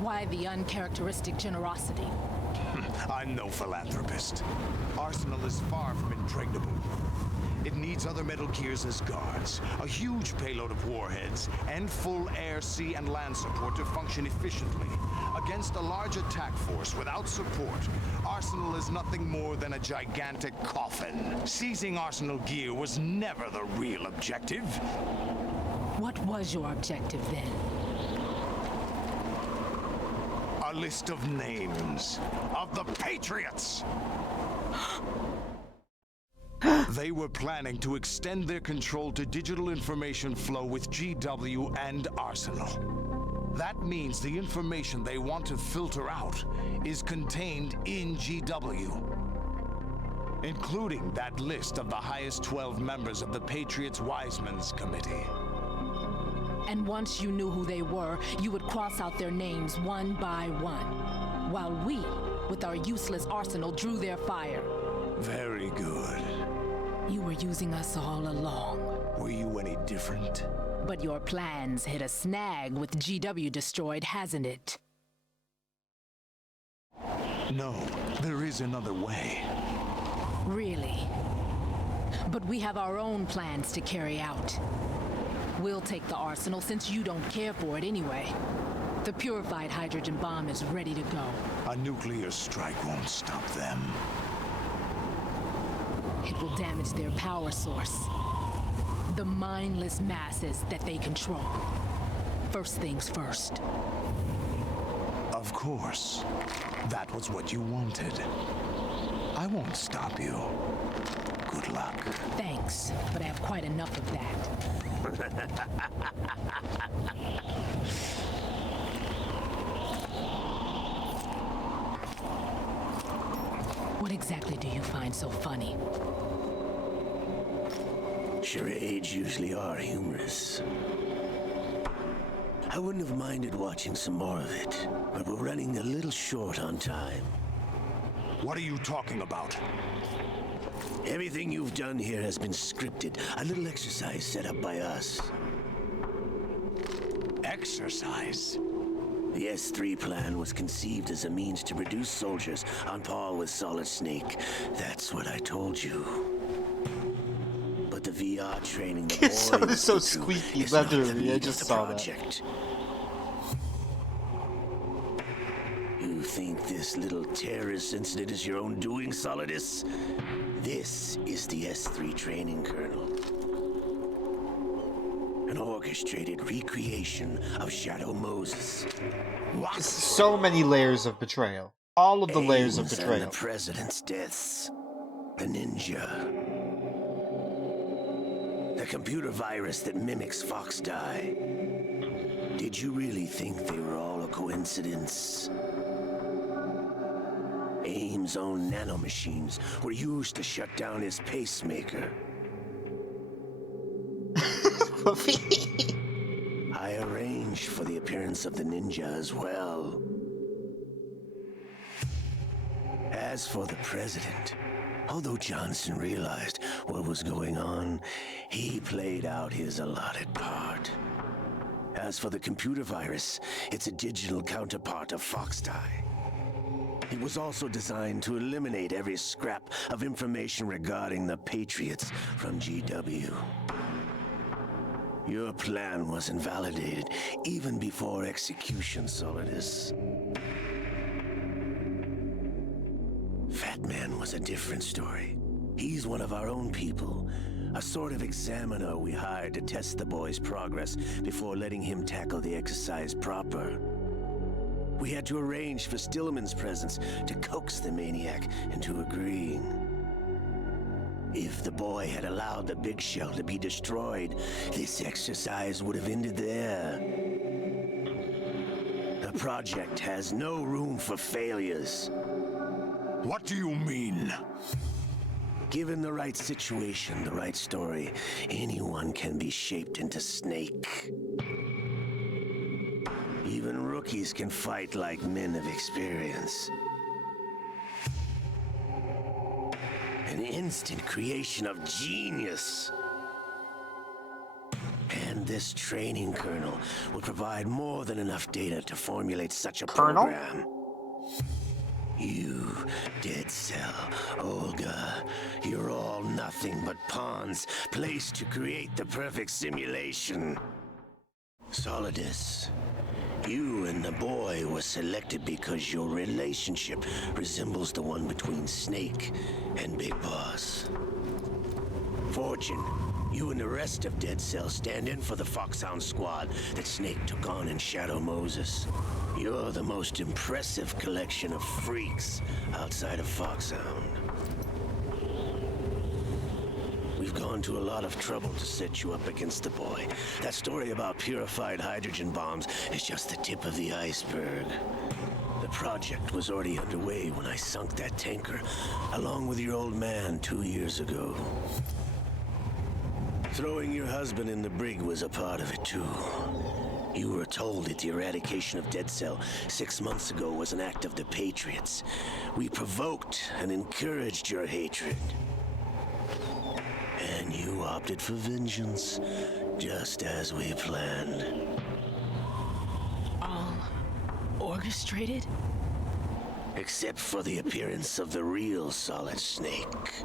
Why the uncharacteristic generosity? I'm no philanthropist. Arsenal is far from impregnable. It needs other Metal Gears as guards, a huge payload of warheads, and full air, sea, and land support to function efficiently. Against a large attack force without support, Arsenal is nothing more than a gigantic coffin. Seizing Arsenal gear was never the real objective. What was your objective then? A list of names of the Patriots! They were planning to extend their control to digital information flow with GW and Arsenal. That means the information they want to filter out is contained in GW, including that list of the highest 12 members of the Patriots Wiseman's Committee. And once you knew who they were, you would cross out their names one by one, while we, with our useless arsenal, drew their fire. Very good. You were using us all along. Were you any different? But your plans hit a snag with GW destroyed, hasn't it? No, there is another way. Really? But we have our own plans to carry out. We'll take the arsenal since you don't care for it anyway. The purified hydrogen bomb is ready to go. A nuclear strike won't stop them. It will damage their power source. The mindless masses that they control. First things first. Of course. That was what you wanted. I won't stop you. Good luck. Thanks, but I have quite enough of that. What exactly do you find so funny? Charades usually are humorous. I wouldn't have minded watching some more of it, but we're running a little short on time. What are you talking about? Everything you've done here has been scripted. A little exercise set up by us. Exercise? The S3 plan was conceived as a means to reduce soldiers on par with Solid Snake. That's what I told you. But the VR training the It sounded boy so went through squeaky, is not the literally. I meat just of the saw that. project. You think this little terrorist incident is your own doing, Solidus? This is the S3 training kernel. An orchestrated recreation of Shadow Moses. What? So many layers of betrayal. All of the layers of Aims and betrayal. the president's deaths. The ninja. The computer virus that mimics Fox Die. Did you really think they were all a coincidence? AIM's own nanomachines were used to shut down his pacemaker. I arranged for the appearance of the ninja as well. As for the president, although Johnson realized what was going on, he played out his allotted part. As for the computer virus, it's a digital counterpart of Foxtie. It was also designed to eliminate every scrap of information regarding the Patriots from GW. Your plan was invalidated even before execution, Solidus. Fat Man was a different story. He's one of our own people, a sort of examiner we hired to test the boy's progress before letting him tackle the exercise proper. We had to arrange for Stillman's presence to coax the maniac into agreeing. If the boy had allowed the big shell to be destroyed, this exercise would have ended there. The project has no room for failures. What do you mean? Given the right situation, the right story, anyone can be shaped into Snake. Even rookies can fight like men of experience. An instant creation of genius. And this training kernel will provide more than enough data to formulate such a program. You, Dead Cell, Olga, you're all nothing but pawns placed to create the perfect simulation. Solidus, you and the boy were selected because your relationship resembles the one between Snake and Big Boss. Fortune, you and the rest of Dead Cell stand in for the Foxhound squad that Snake took on in Shadow Moses. You're the most impressive collection of freaks outside of Foxhound. We've gone to a lot of trouble to set you up against the boy. That story about purified hydrogen bombs is just the tip of the iceberg. The project was already underway when I sunk that tanker, along with your old man 2 years ago. Throwing your husband in the brig was a part of it too. You were told that the eradication of Dead Cell 6 months ago was an act of the Patriots. We provoked and encouraged your hatred. And you opted for vengeance, just as we planned. All orchestrated? Except for the appearance of the real Solid Snake.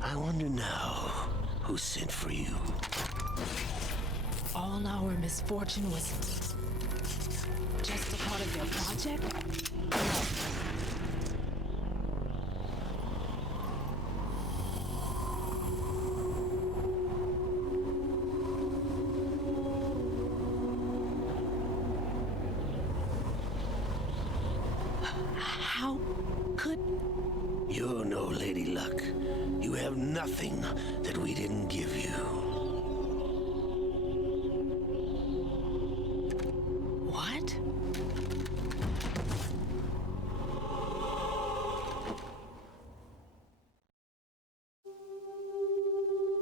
I wonder now who sent for you. All our misfortune was just a part of their project? How could... You're no Lady Luck. You have nothing that we didn't give you. What?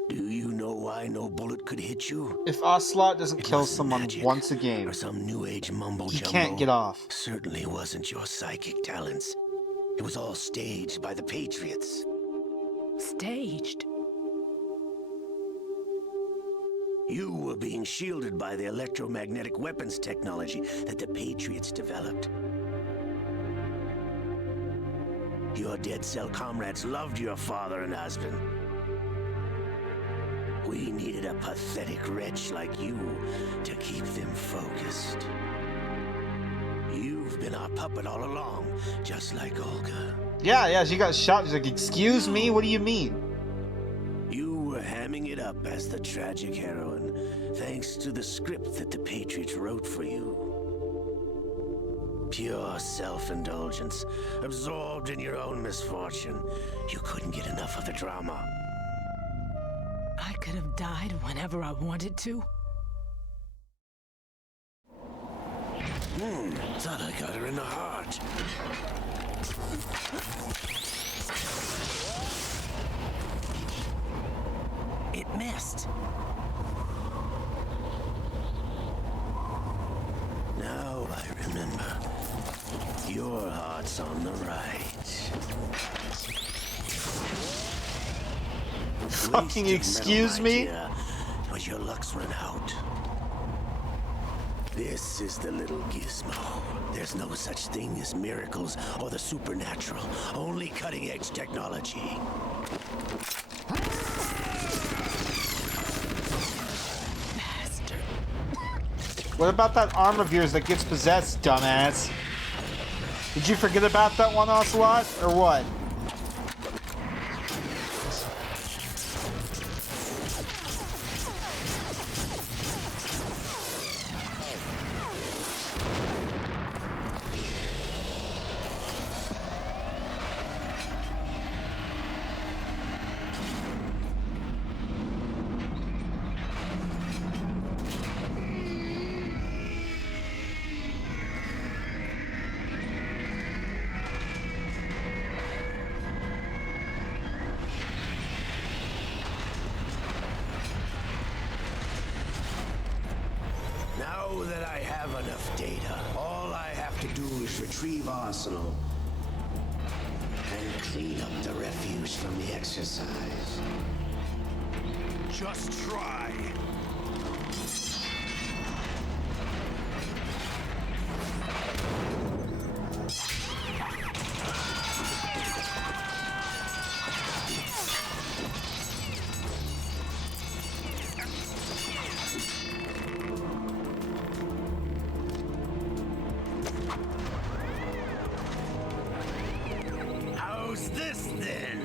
Do you know why no bullet could hit you? If Ocelot doesn't kill wasn't someone magic once a game, or some new age mumbo he jumbo. can't get off. Certainly wasn't your psychic talents. It was all staged by the Patriots. Staged? You were being shielded by the electromagnetic weapons technology that the Patriots developed. Your Dead Cell comrades loved your father and husband. We needed a pathetic wretch like you to keep them focused. You've been our puppet all along, just like Olga. Yeah, she got shot. She's like, excuse me, what do you mean? You were hamming it up as the tragic heroine, thanks to the script that the Patriots wrote for you. Pure self-indulgence, absorbed in your own misfortune. You couldn't get enough of the drama. I could have died whenever I wanted to. Thought I got her in the heart. It missed. Now I remember. Your heart's on the right. Fucking excuse me? But your luck's run out. This is the little gizmo. There's no such thing as miracles or the supernatural. Only cutting-edge technology. Bastard. What about that arm of yours that gets possessed, dumbass? Did you forget about that one, Ocelot, or what? Now that I have enough data, all I have to do is retrieve Arsenal and clean up the refuse from the exercise. Just try. How's this then?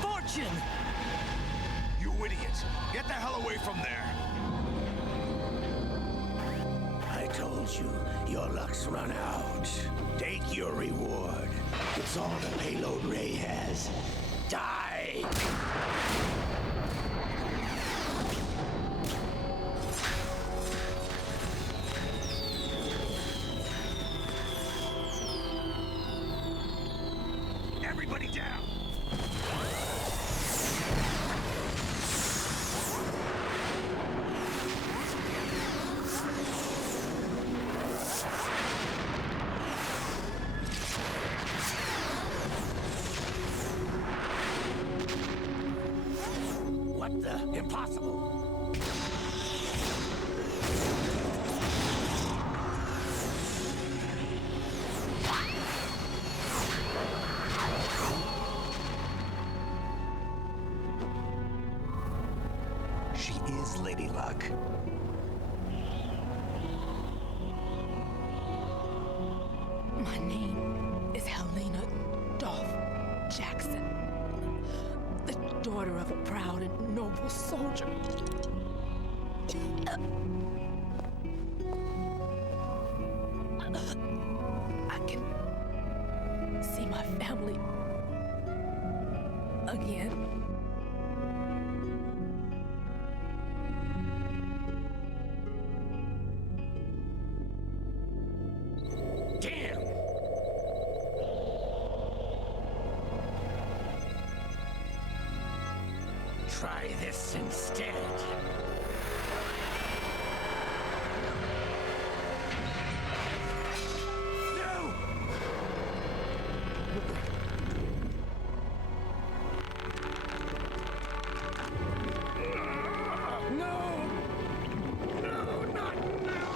Fortune! You idiot! Get the hell away from there! I told you, your luck's run out. Take your reward. It's all the payload Ray has. Die! Everybody down! What the? Impossible! She is Lady Luck. My name is Helena Dolph Jackson, the daughter of a proud and noble soldier. I can see my family again. Damn! Try this instead. No! No! No, not now!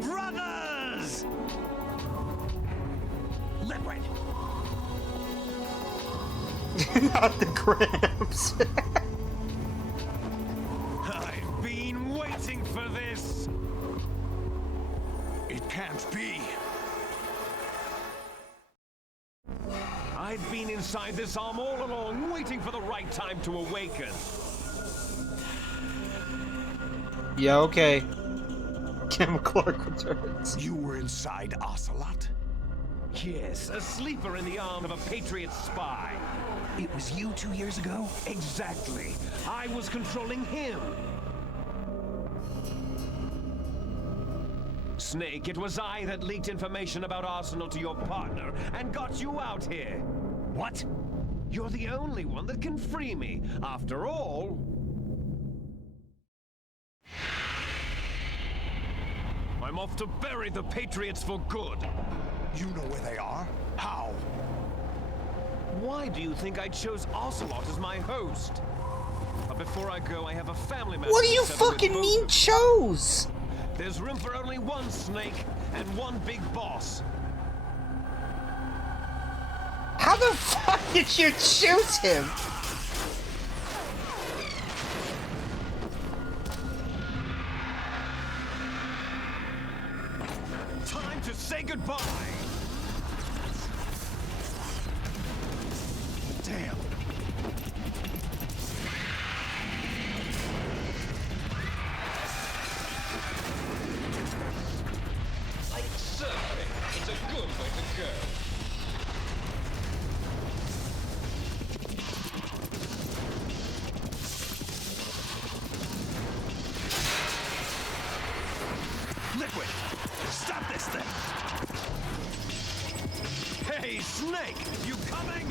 Brothers! Liquid! Not the Gramps. I've been waiting for this. It can't be. I've been inside this arm all along, waiting for the right time to awaken. Yeah, okay. Kim Clark returns. You were inside Ocelot? Yes, a sleeper in the arm of a Patriot spy. It was you 2 years ago? Exactly. I was controlling him. Snake, it was I that leaked information about Arsenal to your partner and got you out here. What? You're the only one that can free me. After all... I'm off to bury the Patriots for good. You know where they are? How? Why do you think I chose Ocelot as my host? But before I go, I have a family member. What do you to settle with fucking both mean of chose? them. There's room for only one Snake and one big boss. How the fuck did you choose him? Time to say goodbye. Damn. Like surfing, it's a good way to go. Liquid! Stop this thing! Hey, Snake, you coming?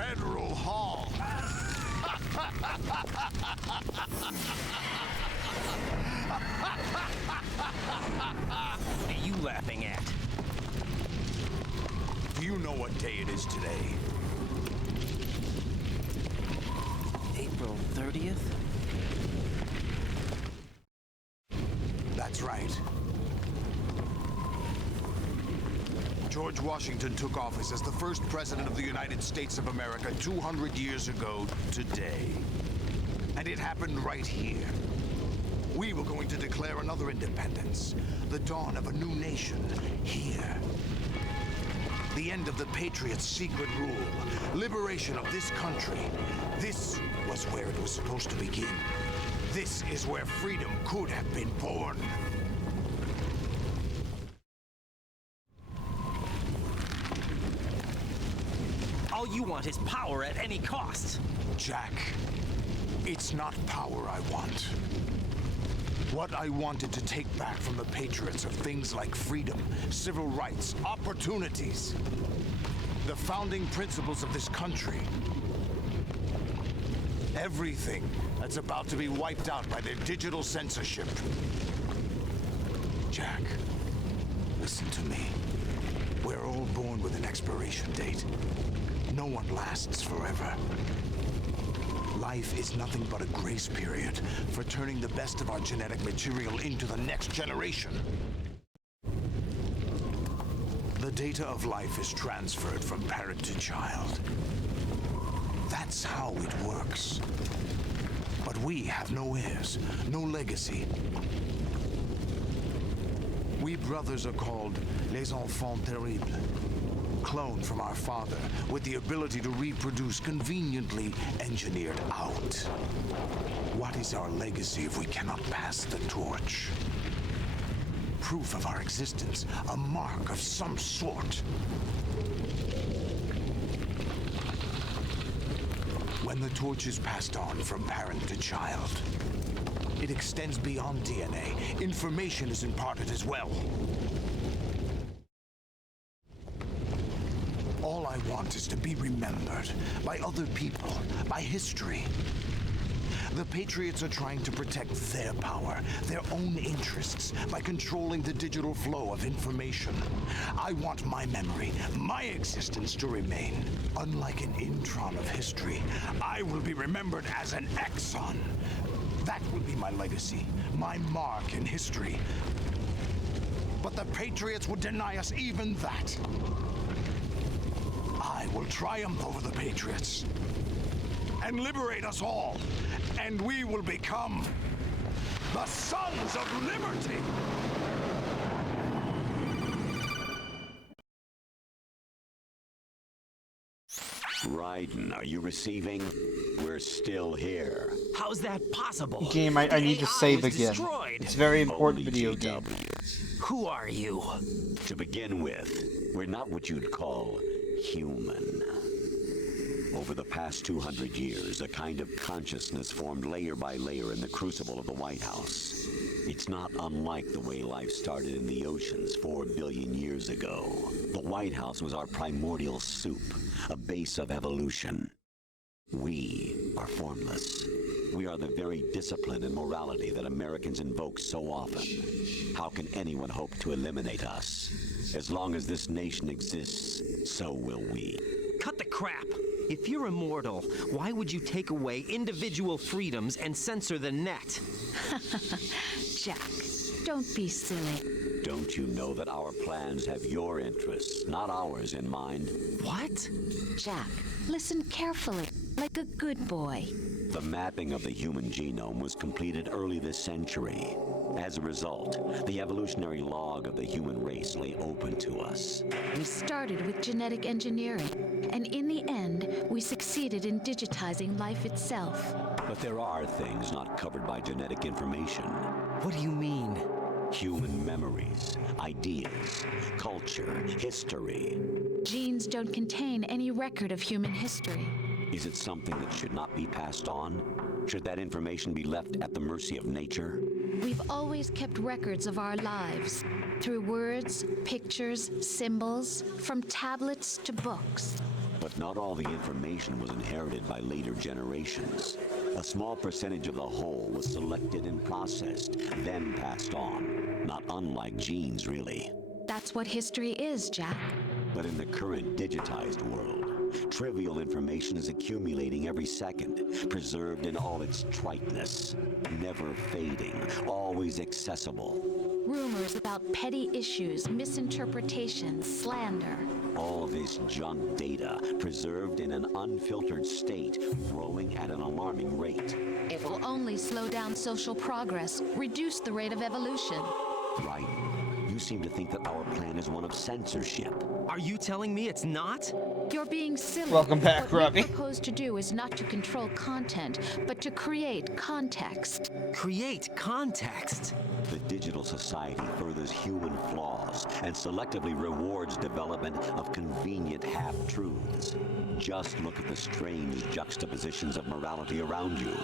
Federal Hall. What are you laughing at? Do you know what day it is today? April 30th? That's right. George Washington took office as the first president of the United States of America 200 years ago today. And it happened right here. We were going to declare another independence, the dawn of a new nation here. The end of the Patriots' secret rule, liberation of this country. This was where it was supposed to begin. This is where freedom could have been born. All you want is power at any cost. Jack, it's not power I want. What I wanted to take back from the Patriots are things like freedom, civil rights, opportunities. The founding principles of this country. Everything that's about to be wiped out by their digital censorship. Jack, listen to me. We're all born with an expiration date. No one lasts forever. Life is nothing but a grace period for turning the best of our genetic material into the next generation. The data of life is transferred from parent to child. That's how it works. But we have no heirs, no legacy. We brothers are called les enfants terribles. Cloned from our father with the ability to reproduce conveniently engineered out. What is our legacy if we cannot pass the torch? Proof of our existence, a mark of some sort. When the torch is passed on from parent to child, it extends beyond DNA. Information is imparted as well. All I want is to be remembered by other people, by history. The Patriots are trying to protect their power, their own interests, by controlling the digital flow of information. I want my memory, my existence to remain. Unlike an intron of history, I will be remembered as an exon. That will be my legacy, my mark in history. But the Patriots would deny us even that. I will triumph over the Patriots and liberate us all, and we will become the Sons of Liberty! Raiden, are you receiving? We're still here. How's that possible? Game, I need to save again. It's a very important Only video game. GWs. Who are you? To begin with, we're not what you'd call human. Over the past 200 years, a kind of consciousness formed layer by layer in the crucible of the White House. It's not unlike the way life started in the oceans 4 billion years ago. The White House was our primordial soup, a base of evolution. We are formless. We are the very discipline and morality that Americans invoke so often. How can anyone hope to eliminate us? As long as this nation exists, so will we. Cut the crap! If you're immortal, why would you take away individual freedoms and censor the net? Jack, don't be silly. Don't you know that our plans have your interests, not ours, in mind? What? Jack, listen carefully, like a good boy. The mapping of the human genome was completed early this century. As a result, the evolutionary log of the human race lay open to us. We started with genetic engineering, and in the end, we succeeded in digitizing life itself. But there are things not covered by genetic information. What do you mean? Human memories, ideas, culture, history. Genes don't contain any record of human history. Is it something that should not be passed on? Should that information be left at the mercy of nature? We've always kept records of our lives, through words, pictures, symbols, from tablets to books. But not all the information was inherited by later generations. A small percentage of the whole was selected and processed, then passed on. Not unlike genes, really. That's what history is, Jack. But in the current digitized world, trivial information is accumulating every second, preserved in all its triteness, never fading, always accessible. Rumors about petty issues, misinterpretations, slander. All this junk data, preserved in an unfiltered state, growing at an alarming rate. It will only slow down social progress, reduce the rate of evolution. Right. You seem to think that our plan is one of censorship. Are you telling me it's not? You're being silly. Welcome back, What Robbie. we propose to do is not to control content, but to create context. Create context? The digital society furthers human flaws and selectively rewards development of convenient half-truths. Just look at the strange juxtapositions of morality around you.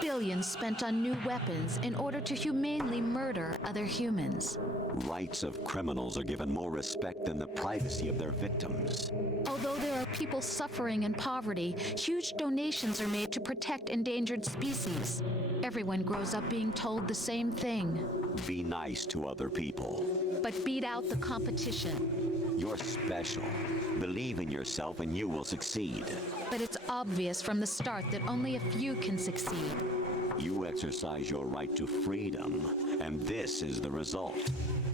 Billions spent on new weapons in order to humanely murder other humans. Rights of criminals are given more respect than the privacy of their victims. Although there are people suffering in poverty, huge donations are made to protect endangered species. Everyone grows up being told the same thing. Be nice to other people. But beat out the competition. You're special. Believe in yourself and you will succeed. But it's obvious from the start that only a few can succeed. You exercise your right to freedom, and this is the result.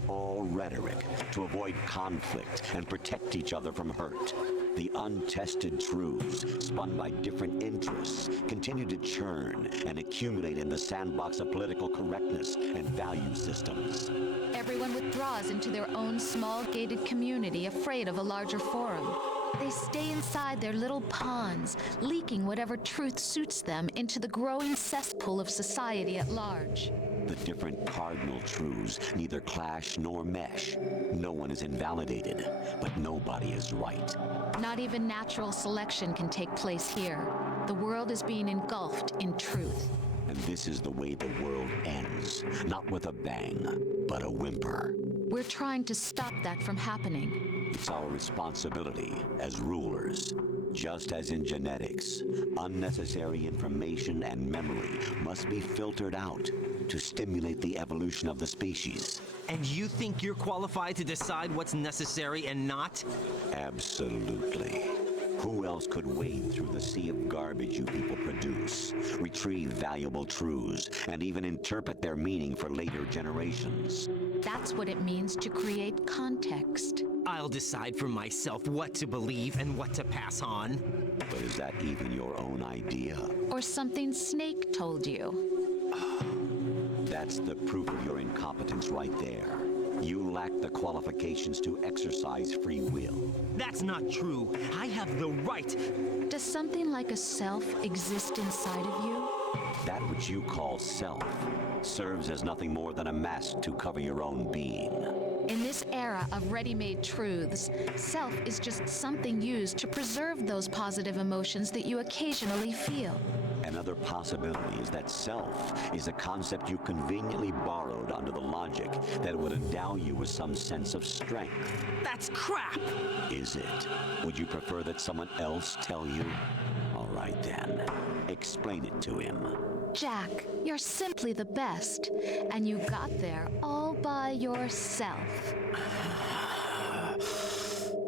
All rhetoric to avoid conflict and protect each other from hurt. The untested truths, spun by different interests, continue to churn and accumulate in the sandbox of political correctness and value systems. Everyone withdraws into their own small gated community, afraid of a larger forum. They stay inside their little ponds, leaking whatever truth suits them into the growing cesspool of society at large. The different cardinal truths neither clash nor mesh. No one is invalidated, but nobody is right. Not even natural selection can take place here. The world is being engulfed in truth. And this is the way the world ends. Not with a bang, but a whimper. We're trying to stop that from happening. It's our responsibility as rulers. Just as in genetics, unnecessary information and memory must be filtered out to stimulate the evolution of the species. And you think you're qualified to decide what's necessary and not? Absolutely. Who else could wade through the sea of garbage you people produce, retrieve valuable truths, and even interpret their meaning for later generations? That's what it means to create context. I'll decide for myself what to believe and what to pass on. But is that even your own idea? Or something Snake told you? That's the proof of your incompetence right there. You lack the qualifications to exercise free will. That's not true. I have the right. Does something like a self exist inside of you? That which you call self serves as nothing more than a mask to cover your own being. In this era of ready-made truths, self is just something used to preserve those positive emotions that you occasionally feel. Another possibility is that self is a concept you conveniently borrowed under the logic that it would endow you with some sense of strength. That's crap! Is it? Would you prefer that someone else tell you? All right then, explain it to him. Jack, you're simply the best, and you got there all by yourself.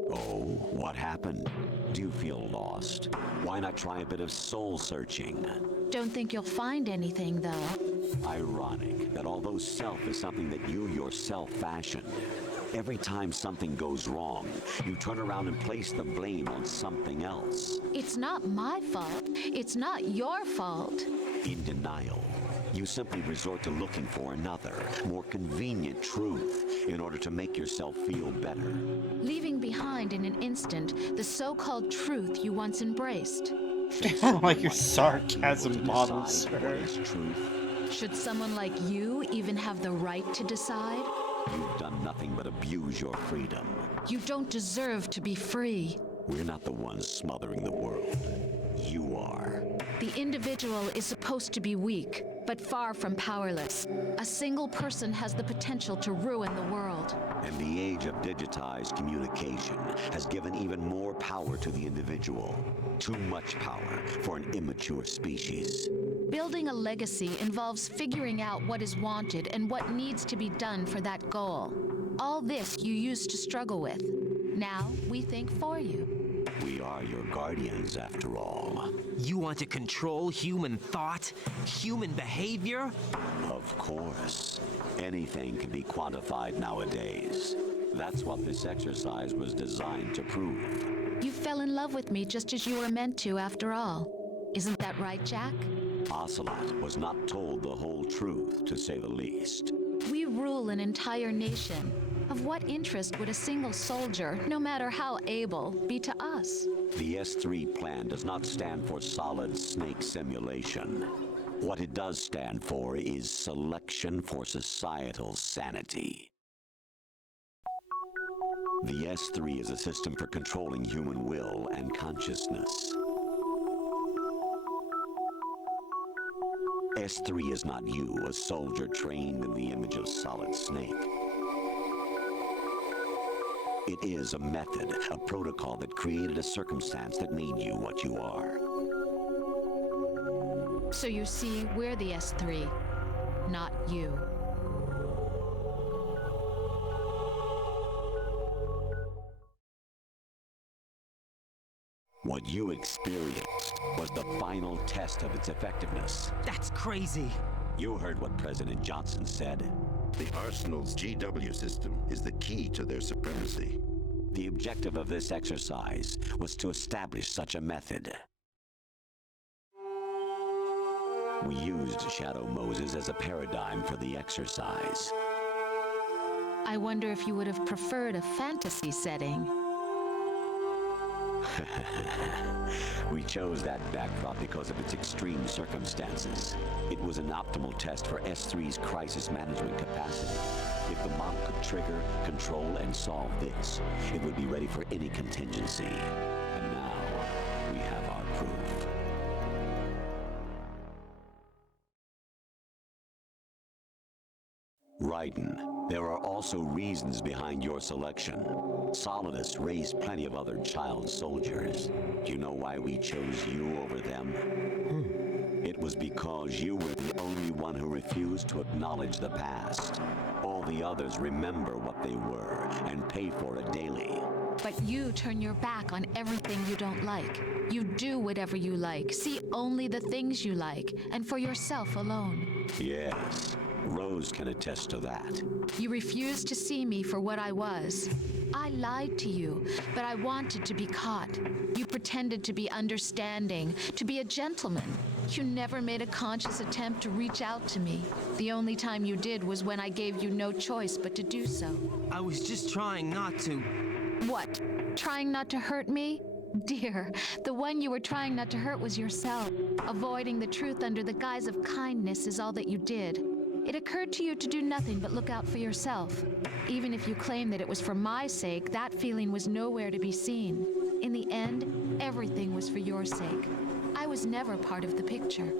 Oh, what happened? Do you feel lost? Why not try a bit of soul searching? Don't think you'll find anything, though. Ironic that although self is something that you yourself fashioned, every time something goes wrong, you turn around and place the blame on something else. It's not my fault. It's not your fault. In denial, you simply resort to looking for another, more convenient truth in order to make yourself feel better. Leaving behind in an instant the so-called truth you once embraced. I don't like your sarcasm model, sir. Should someone like you even have the right to decide? You've done nothing but abuse your freedom. You don't deserve to be free. We're not the ones smothering the world. You are. The individual is supposed to be weak, but far from powerless. A single person has the potential to ruin the world. And the age of digitized communication has given even more power to the individual. Too much power for an immature species. Building a legacy involves figuring out what is wanted and what needs to be done for that goal. All this you used to struggle with. Now we think for you. We are your guardians, after all. You want to control human thought? Human behavior? Of course. Anything can be quantified nowadays. That's what this exercise was designed to prove. You fell in love with me just as you were meant to, after all. Isn't that right, Jack? Ocelot was not told the whole truth, to say the least. We rule an entire nation. Of what interest would a single soldier, no matter how able, be to us? The S3 plan does not stand for solid snake simulation. What it does stand for is selection for societal sanity. The S3 is a system for controlling human will and consciousness. S3 is not you, a soldier trained in the image of Solid Snake. It is a method, a protocol that created a circumstance that made you what you are. So you see, we're the S3, not you. What you experienced was the final test of its effectiveness. That's crazy. You heard what President Johnson said. The Arsenal's GW system is the key to their supremacy. The objective of this exercise was to establish such a method. We used Shadow Moses as a paradigm for the exercise. I wonder if you would have preferred a fantasy setting. We chose that backdrop because of its extreme circumstances. It was an optimal test for S3's crisis management capacity. If the model could trigger, control, and solve this, it would be ready for any contingency. And now, we have our proof. Raiden, there are also reasons behind your selection. Solidus raised plenty of other child soldiers. Do you know why we chose you over them? It was because you were the only one who refused to acknowledge the past. All the others remember what they were and pay for it daily. But you turn your back on everything you don't like. You do whatever you like, see only the things you like, and for yourself alone. Yes, Rose can attest to that. You refused to see me for what I was. I lied to you, but I wanted to be caught. You pretended to be understanding, to be a gentleman. You never made a conscious attempt to reach out to me. The only time you did was when I gave you no choice but to do so. I was just trying not to. What? Trying not to hurt me? Dear, the one you were trying not to hurt was yourself. Avoiding the truth under the guise of kindness is all that you did. It occurred to you to do nothing but look out for yourself. Even if you claim that it was for my sake, that feeling was nowhere to be seen. In the end, everything was for your sake. I was never part of the picture.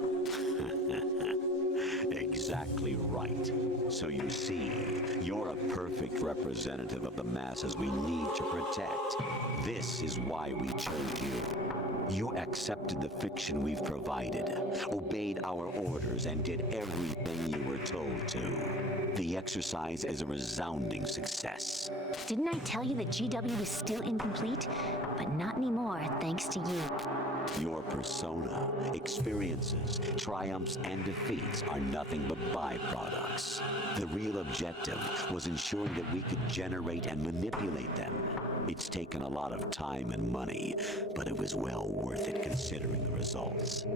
Exactly right. So you see, you're a perfect representative of the masses we need to protect. This is why we chose you. You accepted the fiction we've provided, obeyed our orders, and did everything you were told to. The exercise is a resounding success. Didn't I tell you that GW was still incomplete? But not anymore, thanks to you. Your persona, experiences, triumphs, and defeats are nothing but byproducts. The real objective was ensuring that we could generate and manipulate them. It's taken a lot of time and money, but it was well worth it considering the results.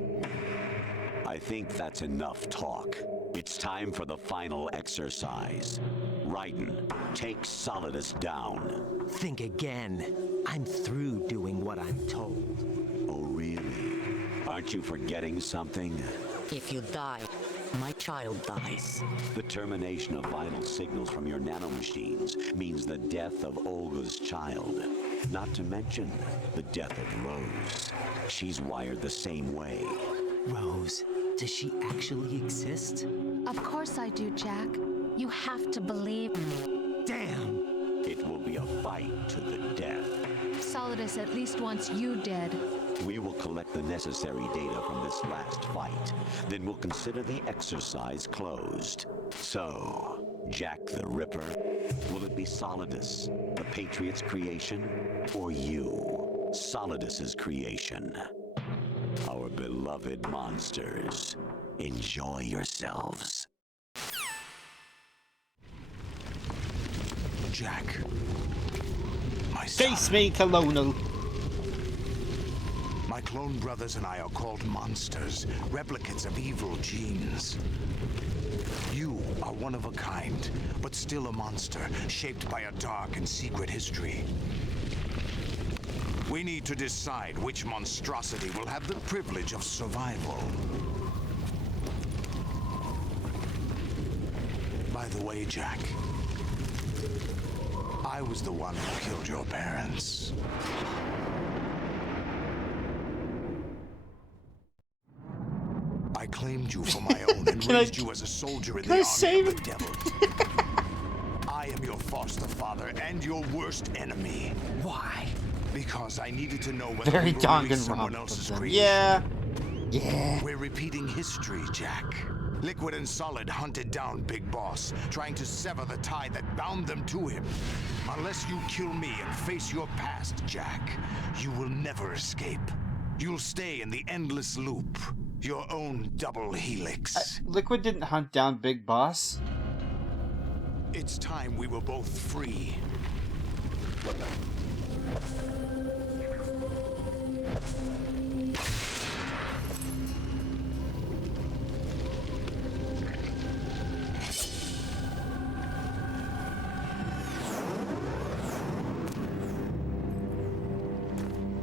I think that's enough talk. It's time for the final exercise. Raiden, take Solidus down. Think again. I'm through doing what I'm told. Oh, really? Aren't you forgetting something? If you die, my child dies. The termination of vital signals from your nanomachines means the death of Olga's child. Not to mention the death of Rose. She's wired the same way. Rose, does she actually exist? Of course I do, Jack. You have to believe me. Damn! It will be a fight to the death. Solidus at least wants you dead. We will collect the necessary data from this last fight. Then we'll consider the exercise closed. So, Jack the Ripper, will it be Solidus, the Patriot's creation, or you, Solidus's creation? Our beloved monsters, enjoy yourselves. Jack, my son. Face me, Colonel. My clone brothers and I are called monsters, replicates of evil genes. You are one of a kind, but still a monster, shaped by a dark and secret history. We need to decide which monstrosity will have the privilege of survival. By the way, Jack, I was the one who killed your parents. I claimed you for my own and raised you as a soldier in the army of the devil. I am your foster father and your worst enemy. Why? Because I needed to know whether Very we were really Danganronpa someone else's then. creation. Yeah. We're repeating history, Jack. Liquid and Solid hunted down Big Boss, trying to sever the tie that bound them to him. Unless you kill me and face your past, Jack, you will never escape. You'll stay in the endless loop. Your own double helix. Liquid didn't hunt down Big Boss. It's time we were both free.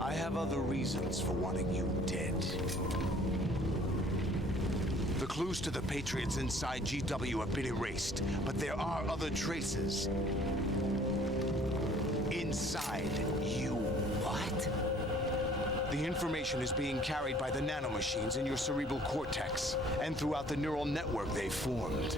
I have other reasons for wanting you dead. The clues to the Patriots inside GW have been erased, but there are other traces. Inside you. What? The information is being carried by the nanomachines in your cerebral cortex and throughout the neural network they formed.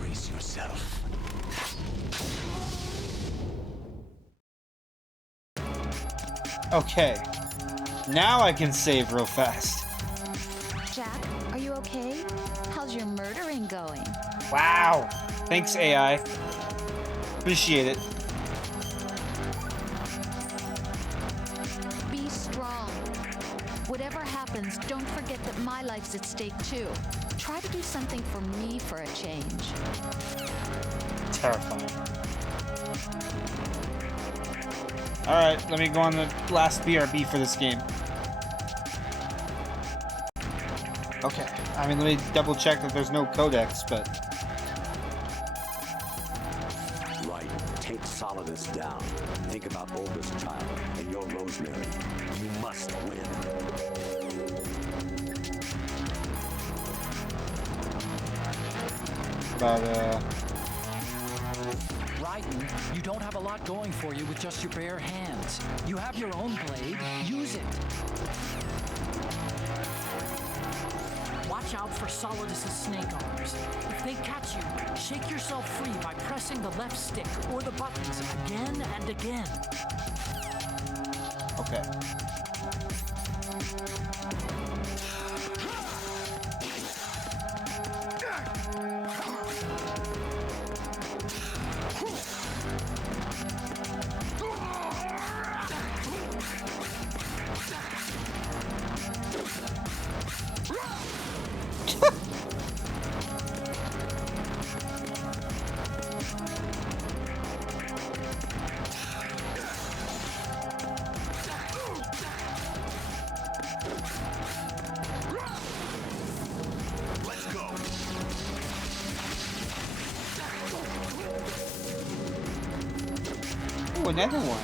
Brace yourself. Okay. Now I can save real fast. Jack, are you okay? How's your murdering going? Wow. Thanks, AI. Appreciate it. Be strong. Whatever happens, don't forget that my life's at stake too. Try to do something for me for a change. Terrifying. Alright, let me go on the last BRB for this game. Okay. I mean, let me double check that there's no codex, but... Right. Take Solidus down. Think about Olga's child and your Rosemary. You must win. But, Raiden, you don't have a lot going for you with just your bare hands. You have your own blade. Use it. Watch out for Solidus' snake arms. If they catch you, shake yourself free by pressing the left stick or the buttons again and again. okay. Let's go. Oh, another one.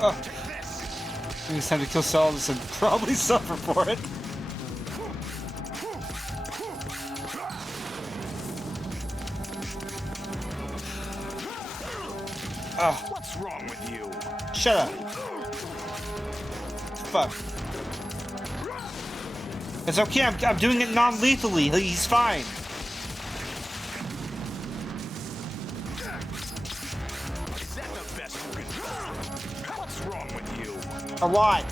Oh. It's time to kill Solidus and probably suffer for it. Oh. What's wrong with you? Shut up. Fuck. It's okay, I'm doing it non-lethally. He's fine. Is that the best you can do? What's wrong with you? A lot.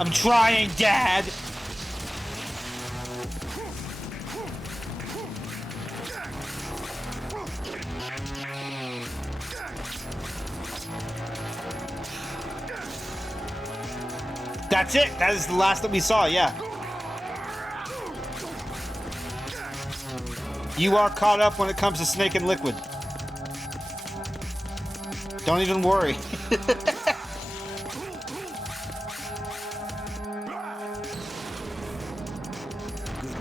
I'm trying, Dad! That's it! That is the last that we saw, yeah. You are caught up when it comes to Snake and Liquid. Don't even worry. Good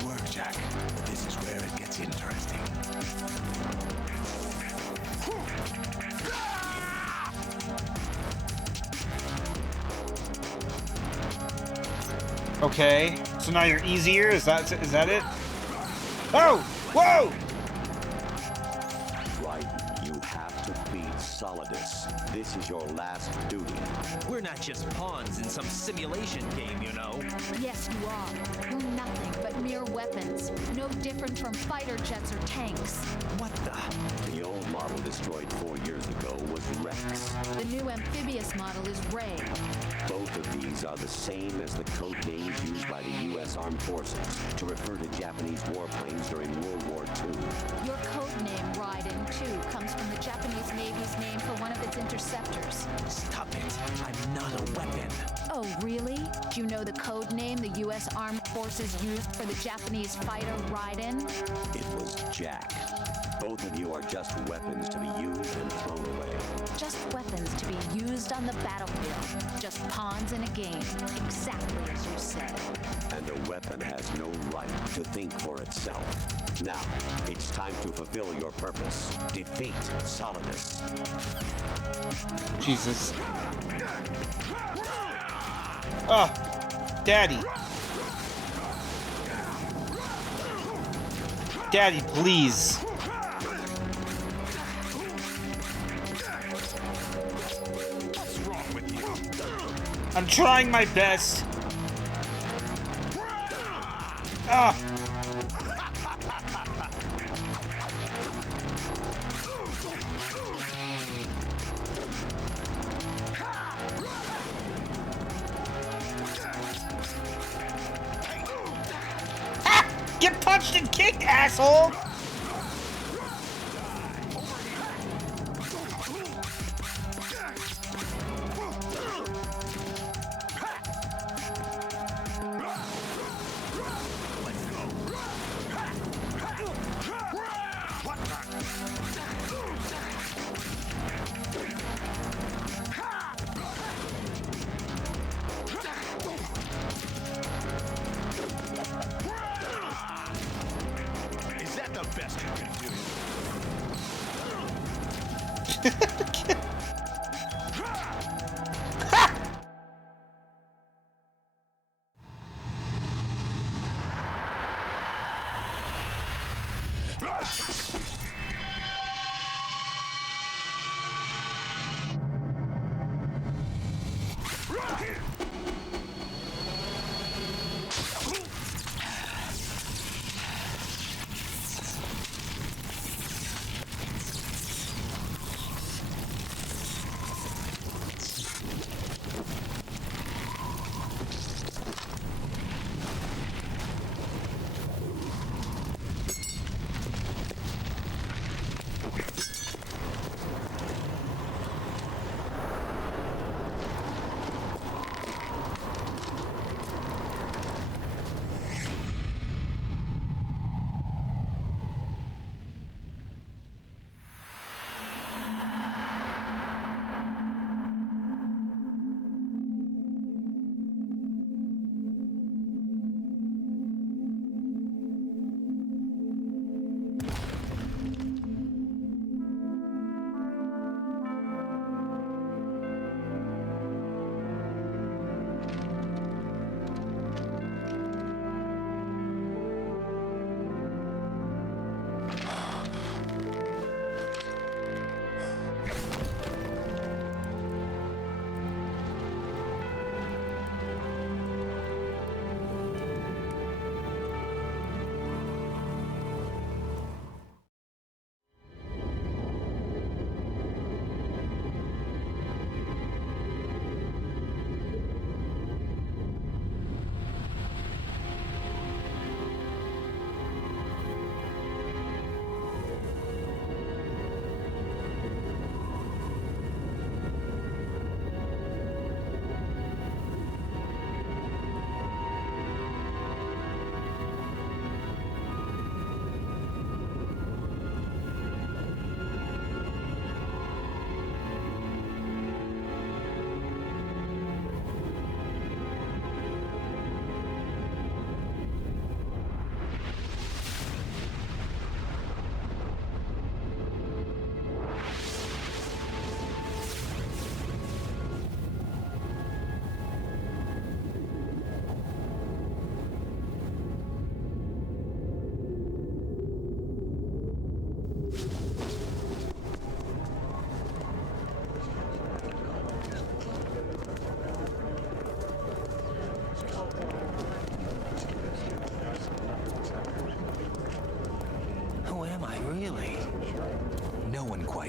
work, Jack. This is where it gets interesting. Okay, so now you're easier. Is that it? Oh! Whoa! Raiden, you have to beat Solidus. This is your last duty. We're not just pawns in some simulation game, you know. Yes, you are. We're nothing but mere weapons. No different from fighter jets or tanks. What the? The old model destroyed 4 years ago was Rex. The new amphibious model is Ray. Both of these are the same as the code names used by the U.S. Armed Forces to refer to Japanese warplanes during World War II. Your code name, Raiden, too, comes from the Japanese Navy's name for one of its interceptors. Stop it. I'm not a weapon. Oh, really? Do you know the code name the U.S. Armed Forces used for the Japanese fighter Raiden? It was Jack. Both of you are just weapons to be used and thrown away. Just weapons to be used on the battlefield. Just pawns in a game. Exactly as you said. And a weapon has no right to think for itself. Now, it's time to fulfill your purpose. Defeat Solidus. Jesus. Oh, Daddy. Daddy, please. What's wrong with you? I'm trying my best. Ah. Get punched and kicked, asshole! Is that the best you can do?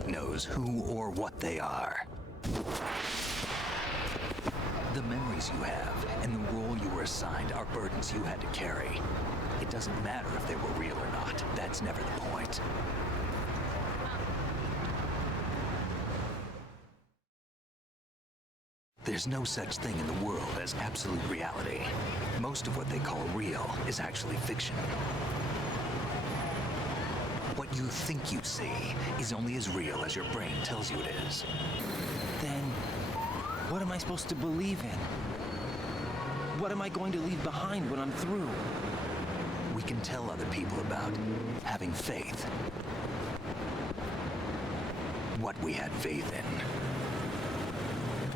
knows who or what they are. The memories you have and the role you were assigned are burdens you had to carry. It doesn't matter if they were real or not. That's never the point. There's no such thing in the world as absolute reality. Most of what they call real is actually fiction. What you think you see is only as real as your brain tells you it is. Then, what am I supposed to believe in? What am I going to leave behind when I'm through? We can tell other people about having faith. What we had faith in.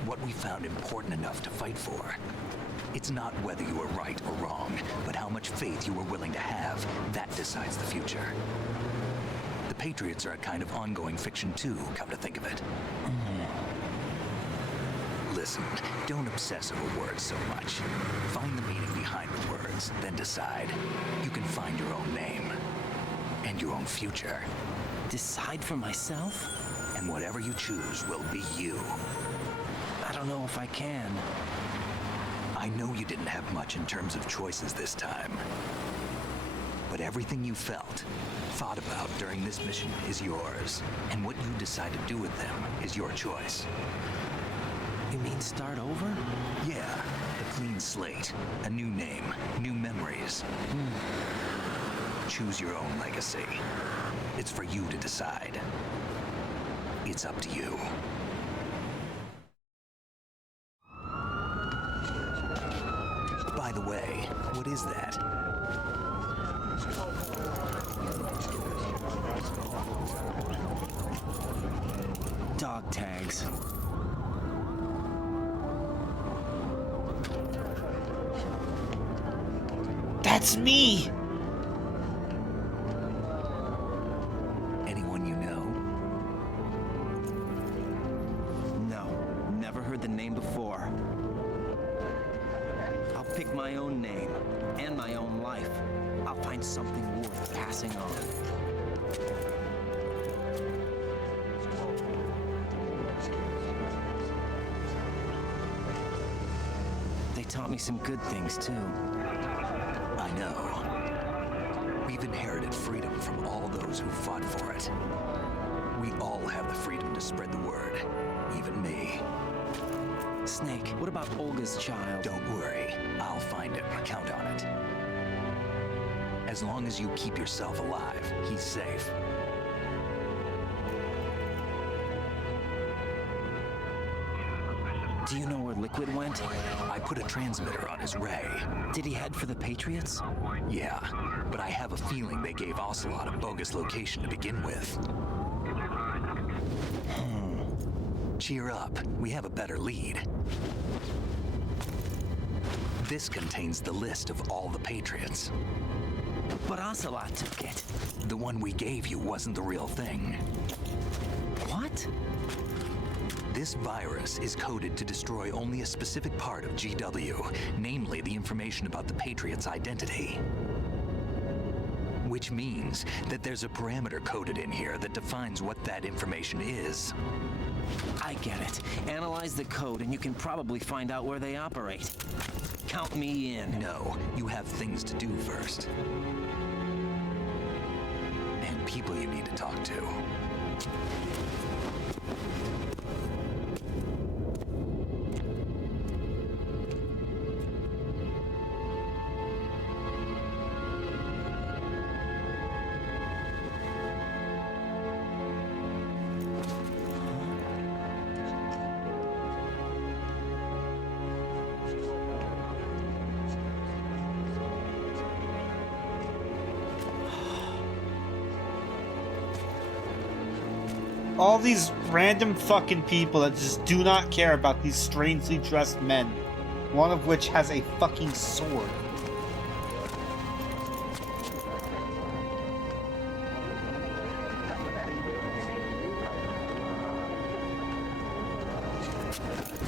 What we found important enough to fight for. It's not whether you were right or wrong, but how much faith you were willing to have. That decides the future. The Patriots are a kind of ongoing fiction too, come to think of it. Listen, don't obsess over words so much. Find the meaning behind the words, then decide. You can find your own name. And your own future. Decide for myself? And whatever you choose will be you. I don't know if I can. I know you didn't have much in terms of choices this time. But everything you felt, thought about during this mission is yours. And what you decide to do with them is your choice. You mean start over? Yeah, a clean slate, a new name, new memories. Choose your own legacy. It's for you to decide. It's up to you. By the way, what is that? Dog tags. That's me! Anyone you know? No, never heard the name before. I'll pick my own name and my own life. I'll find something worth passing on. They taught me some good things too. I know. We've inherited freedom from all those who fought for it. We all have the freedom to spread the word, even me. Snake, what about Olga's child? Don't worry, I'll find him. Count on it. As long as you keep yourself alive, he's safe. Do you know where Liquid went? I put a transmitter on his ray. Did he head for the Patriots? Yeah, but I have a feeling they gave Ocelot a bogus location to begin with. Cheer up, we have a better lead. This contains the list of all the Patriots. But Ocelot took it. The one we gave you wasn't the real thing. What? This virus is coded to destroy only a specific part of GW, namely the information about the Patriots' identity. Which means that there's a parameter coded in here that defines what that information is. I get it. Analyze the code and you can probably find out where they operate. Count me in. No, you have things to do first. And people you need to talk to. All these random fucking people that just do not care about these strangely dressed men. One of which has a fucking sword.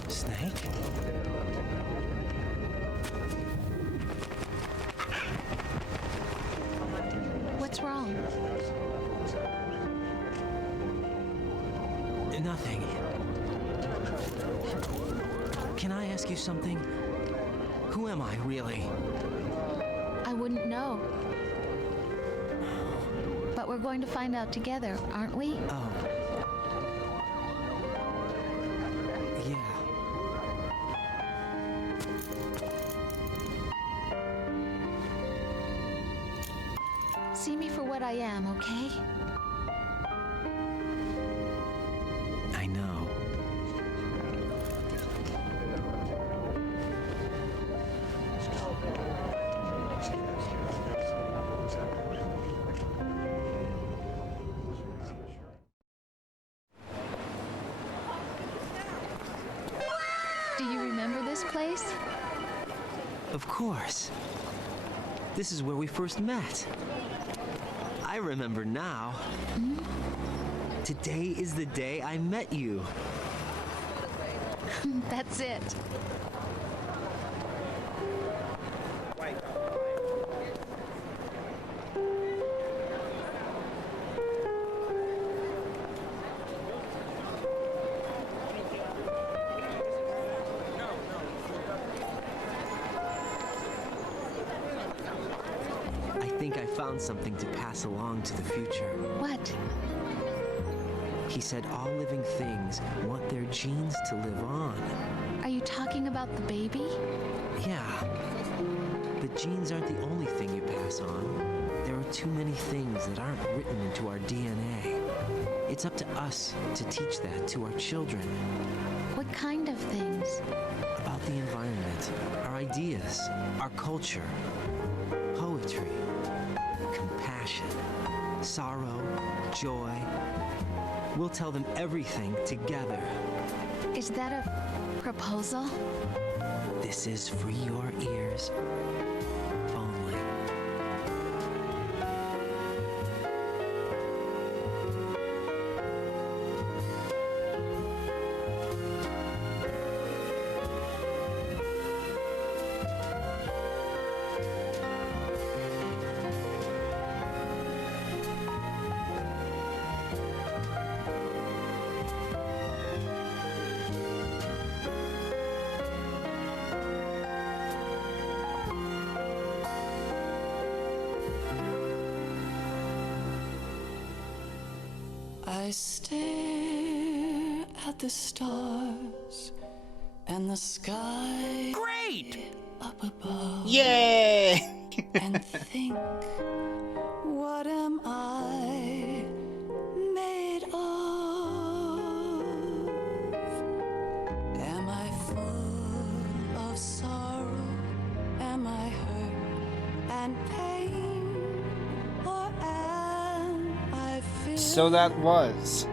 Snake? What's wrong? Nothing. Can I ask you something? Who am I, really? I wouldn't know. But we're going to find out together, aren't we? Oh. Yeah. See me for what I am, okay? I know. Do you remember this place? Of course. This is where we first met. I remember now. Hmm? Today is the day I met you. That's it. I think I found something to pass along to the future. What? He said all living things want their genes to live on. Are you talking about the baby? Yeah. But genes aren't the only thing you pass on. There are too many things that aren't written into our DNA. It's up to us to teach that to our children. What kind of things? About the environment, our ideas, our culture, poetry, compassion, sorrow, joy. We'll tell them everything together. Is that a proposal? This is for your ears only. I stare at the stars and the sky. Great! Up above. Yay! And think, what am I made of? Am I full of sorrow? Am I hurt and pain? Or am I filled So that was.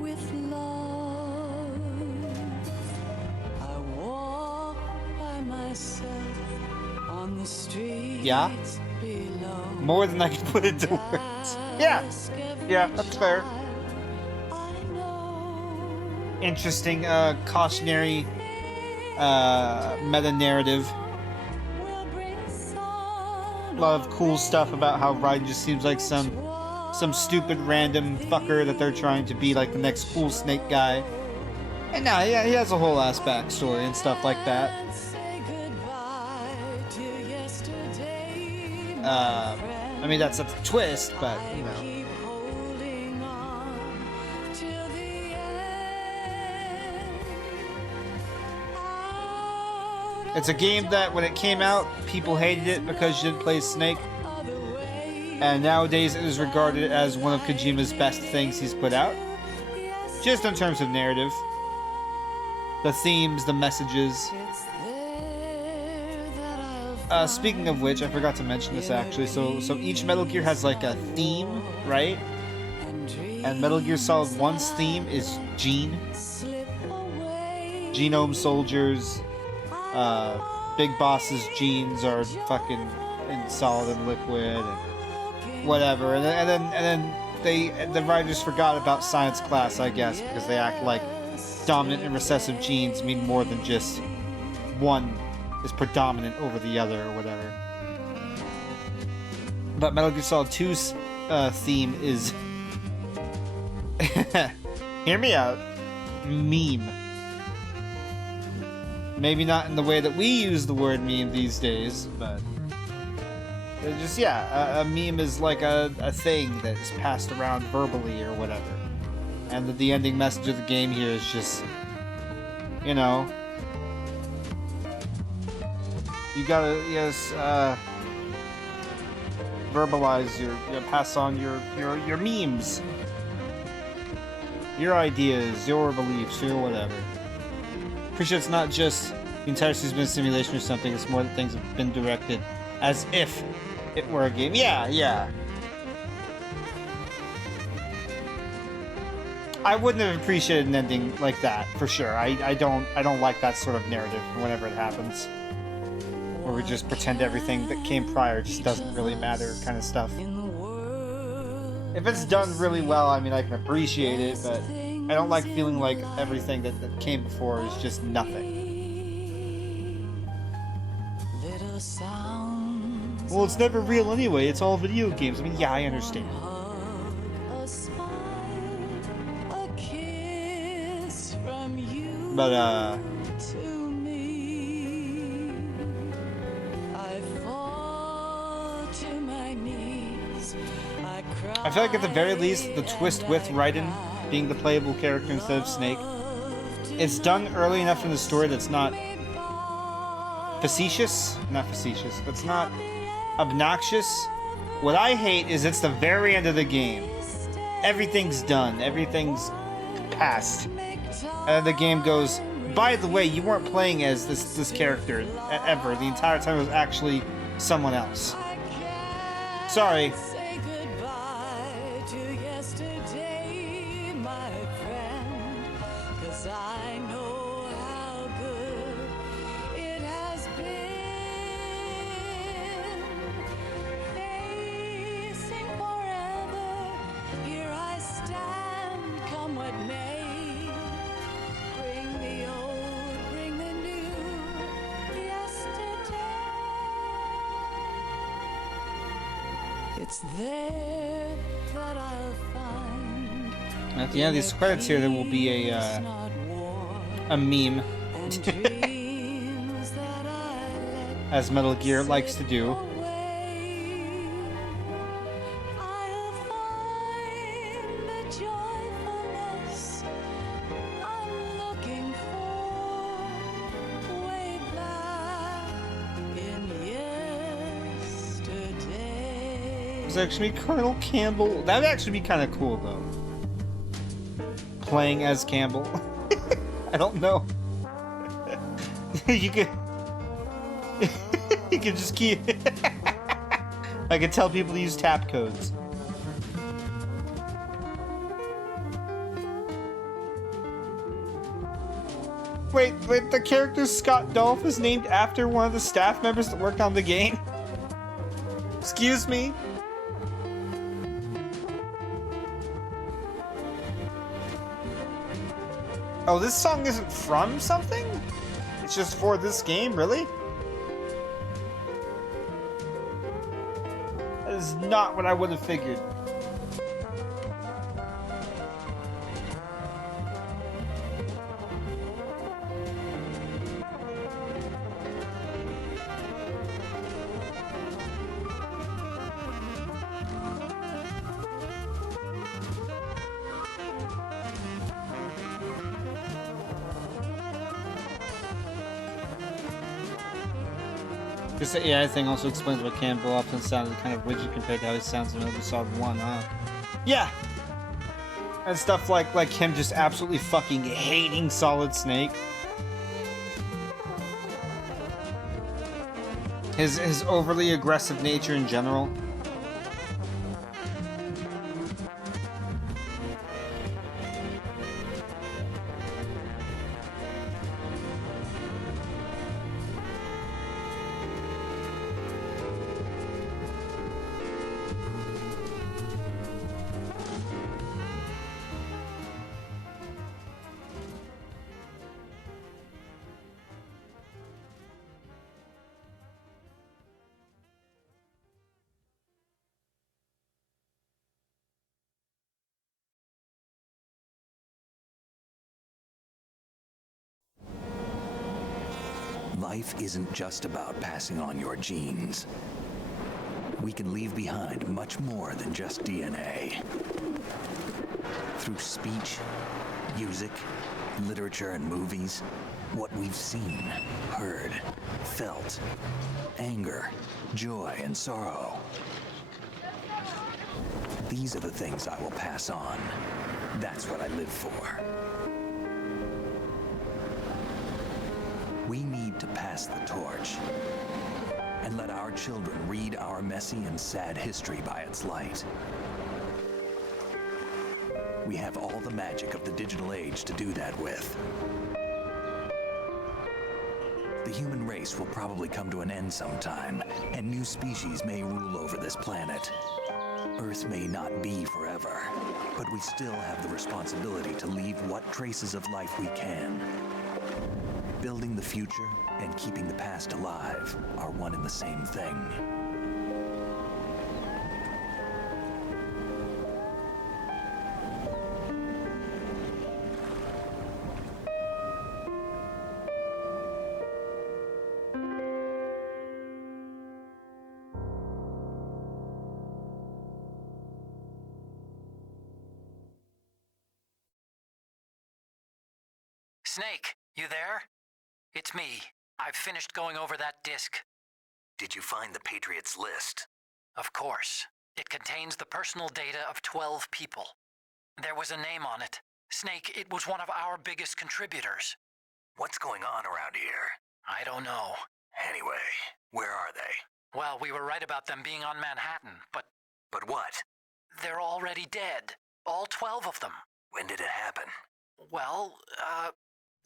with love? I walk by myself on the streets Yeah? below. More than I can put into words. Yeah. Yeah, that's fair. Interesting, cautionary, meta-narrative. A lot of cool stuff about how Raiden just seems like some stupid random fucker that they're trying to be like the next cool snake guy. And now, yeah, he has a whole ass backstory and stuff like that. I mean, that's a twist, but, you know. It's a game that, when it came out, people hated it because you didn't play Snake. And nowadays it is regarded as one of Kojima's best things he's put out. Just in terms of narrative. The themes, the messages. Speaking of which, I forgot to mention this actually. So each Metal Gear has like a theme, right? And Metal Gear Solid 1's theme is Gene. Genome soldiers. Big Boss's genes are fucking in solid and liquid and whatever. And then the writers forgot about science class, I guess, because they act like dominant and recessive genes mean more than just one is predominant over the other or whatever. But Metal Gear Solid 2's theme is hear me out. meme. Maybe not in the way that we use the word meme these days, but just, yeah, a meme is like a thing that is passed around verbally or whatever. And the ending message of the game here is just, you know, you gotta, yes, verbalize pass on your memes, your ideas, your beliefs, your whatever. Pretty sure it's not just the entire season's been a simulation or something, it's more that things have been directed as if it were a game. Yeah. I wouldn't have appreciated an ending like that, for sure. I don't like that sort of narrative whenever it happens. Where we just pretend everything that came prior just doesn't really matter kind of stuff. If it's done really well, I mean, I can appreciate it, but I don't like feeling like everything that came before is just nothing. Well, it's never real anyway, it's all video games. I mean, yeah, I understand. But, I feel like at the very least, the twist with Raiden being the playable character instead of Snake, it's done early enough in the story that's not facetious. Not facetious. That's not obnoxious. What I hate is it's the very end of the game. Everything's done. Everything's past. And the game goes, by the way, you weren't playing as this character ever. The entire time it was actually someone else. Sorry. It's there that I'll find. At the end of these credits here, there will be a meme, as Metal Gear likes to do. Actually Colonel Campbell. That would actually be kind of cool though. Playing as Campbell. I don't know. you could just keep I could tell people to use tap codes. Wait, the character Scott Dolph is named after one of the staff members that worked on the game? Excuse me? Oh, this song isn't from something? It's just for this game, really? That is not what I would have figured. This AI thing also explains why Campbell often sounded kind of rigid compared to how he sounds in Metal Gear Solid 1, huh? Yeah! And stuff like him just absolutely fucking hating Solid Snake. His overly aggressive nature in general. life isn't just about passing on your genes. We can leave behind much more than just DNA. Through speech, music, literature, and movies, what we've seen, heard, felt, anger, joy, and sorrow. These are the things I will pass on. That's what I live for. We need to pass the torch and let our children read our messy and sad history by its light. We have all the magic of the digital age to do that with. The human race will probably come to an end sometime, and new species may rule over this planet. Earth may not be forever, but we still have the responsibility to leave what traces of life we can. Building the future and keeping the past alive are one and the same thing. Snake, you there? It's me. I've finished going over that disk. Did you find the Patriots list? Of course. It contains the personal data of 12 people. There was a name on it. Snake, it was one of our biggest contributors. What's going on around here? I don't know. Anyway, where are they? Well, we were right about them being on Manhattan, but... But what? They're already dead. All 12 of them. When did it happen? Well,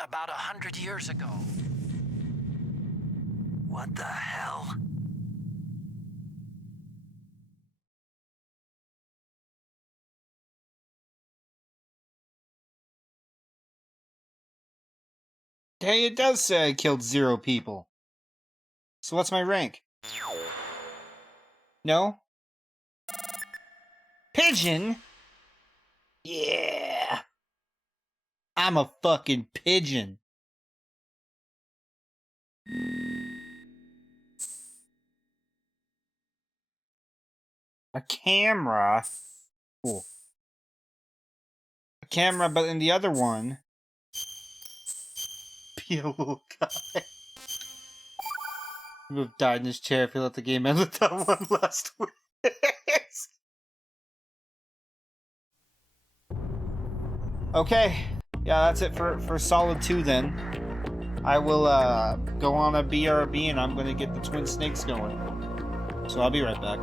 about 100 years ago. What the hell? Hey, it does say I killed 0 people. So what's my rank? No? Pigeon? Yeah. I'm a fucking pigeon. A camera? Cool. A camera, but in the other one... be a little guy. He would have died in his chair if he let the game end with that one last week. Okay. Yeah, that's it for Solid 2 then. I will go on a BRB and I'm going to get the Twin Snakes going. So I'll be right back.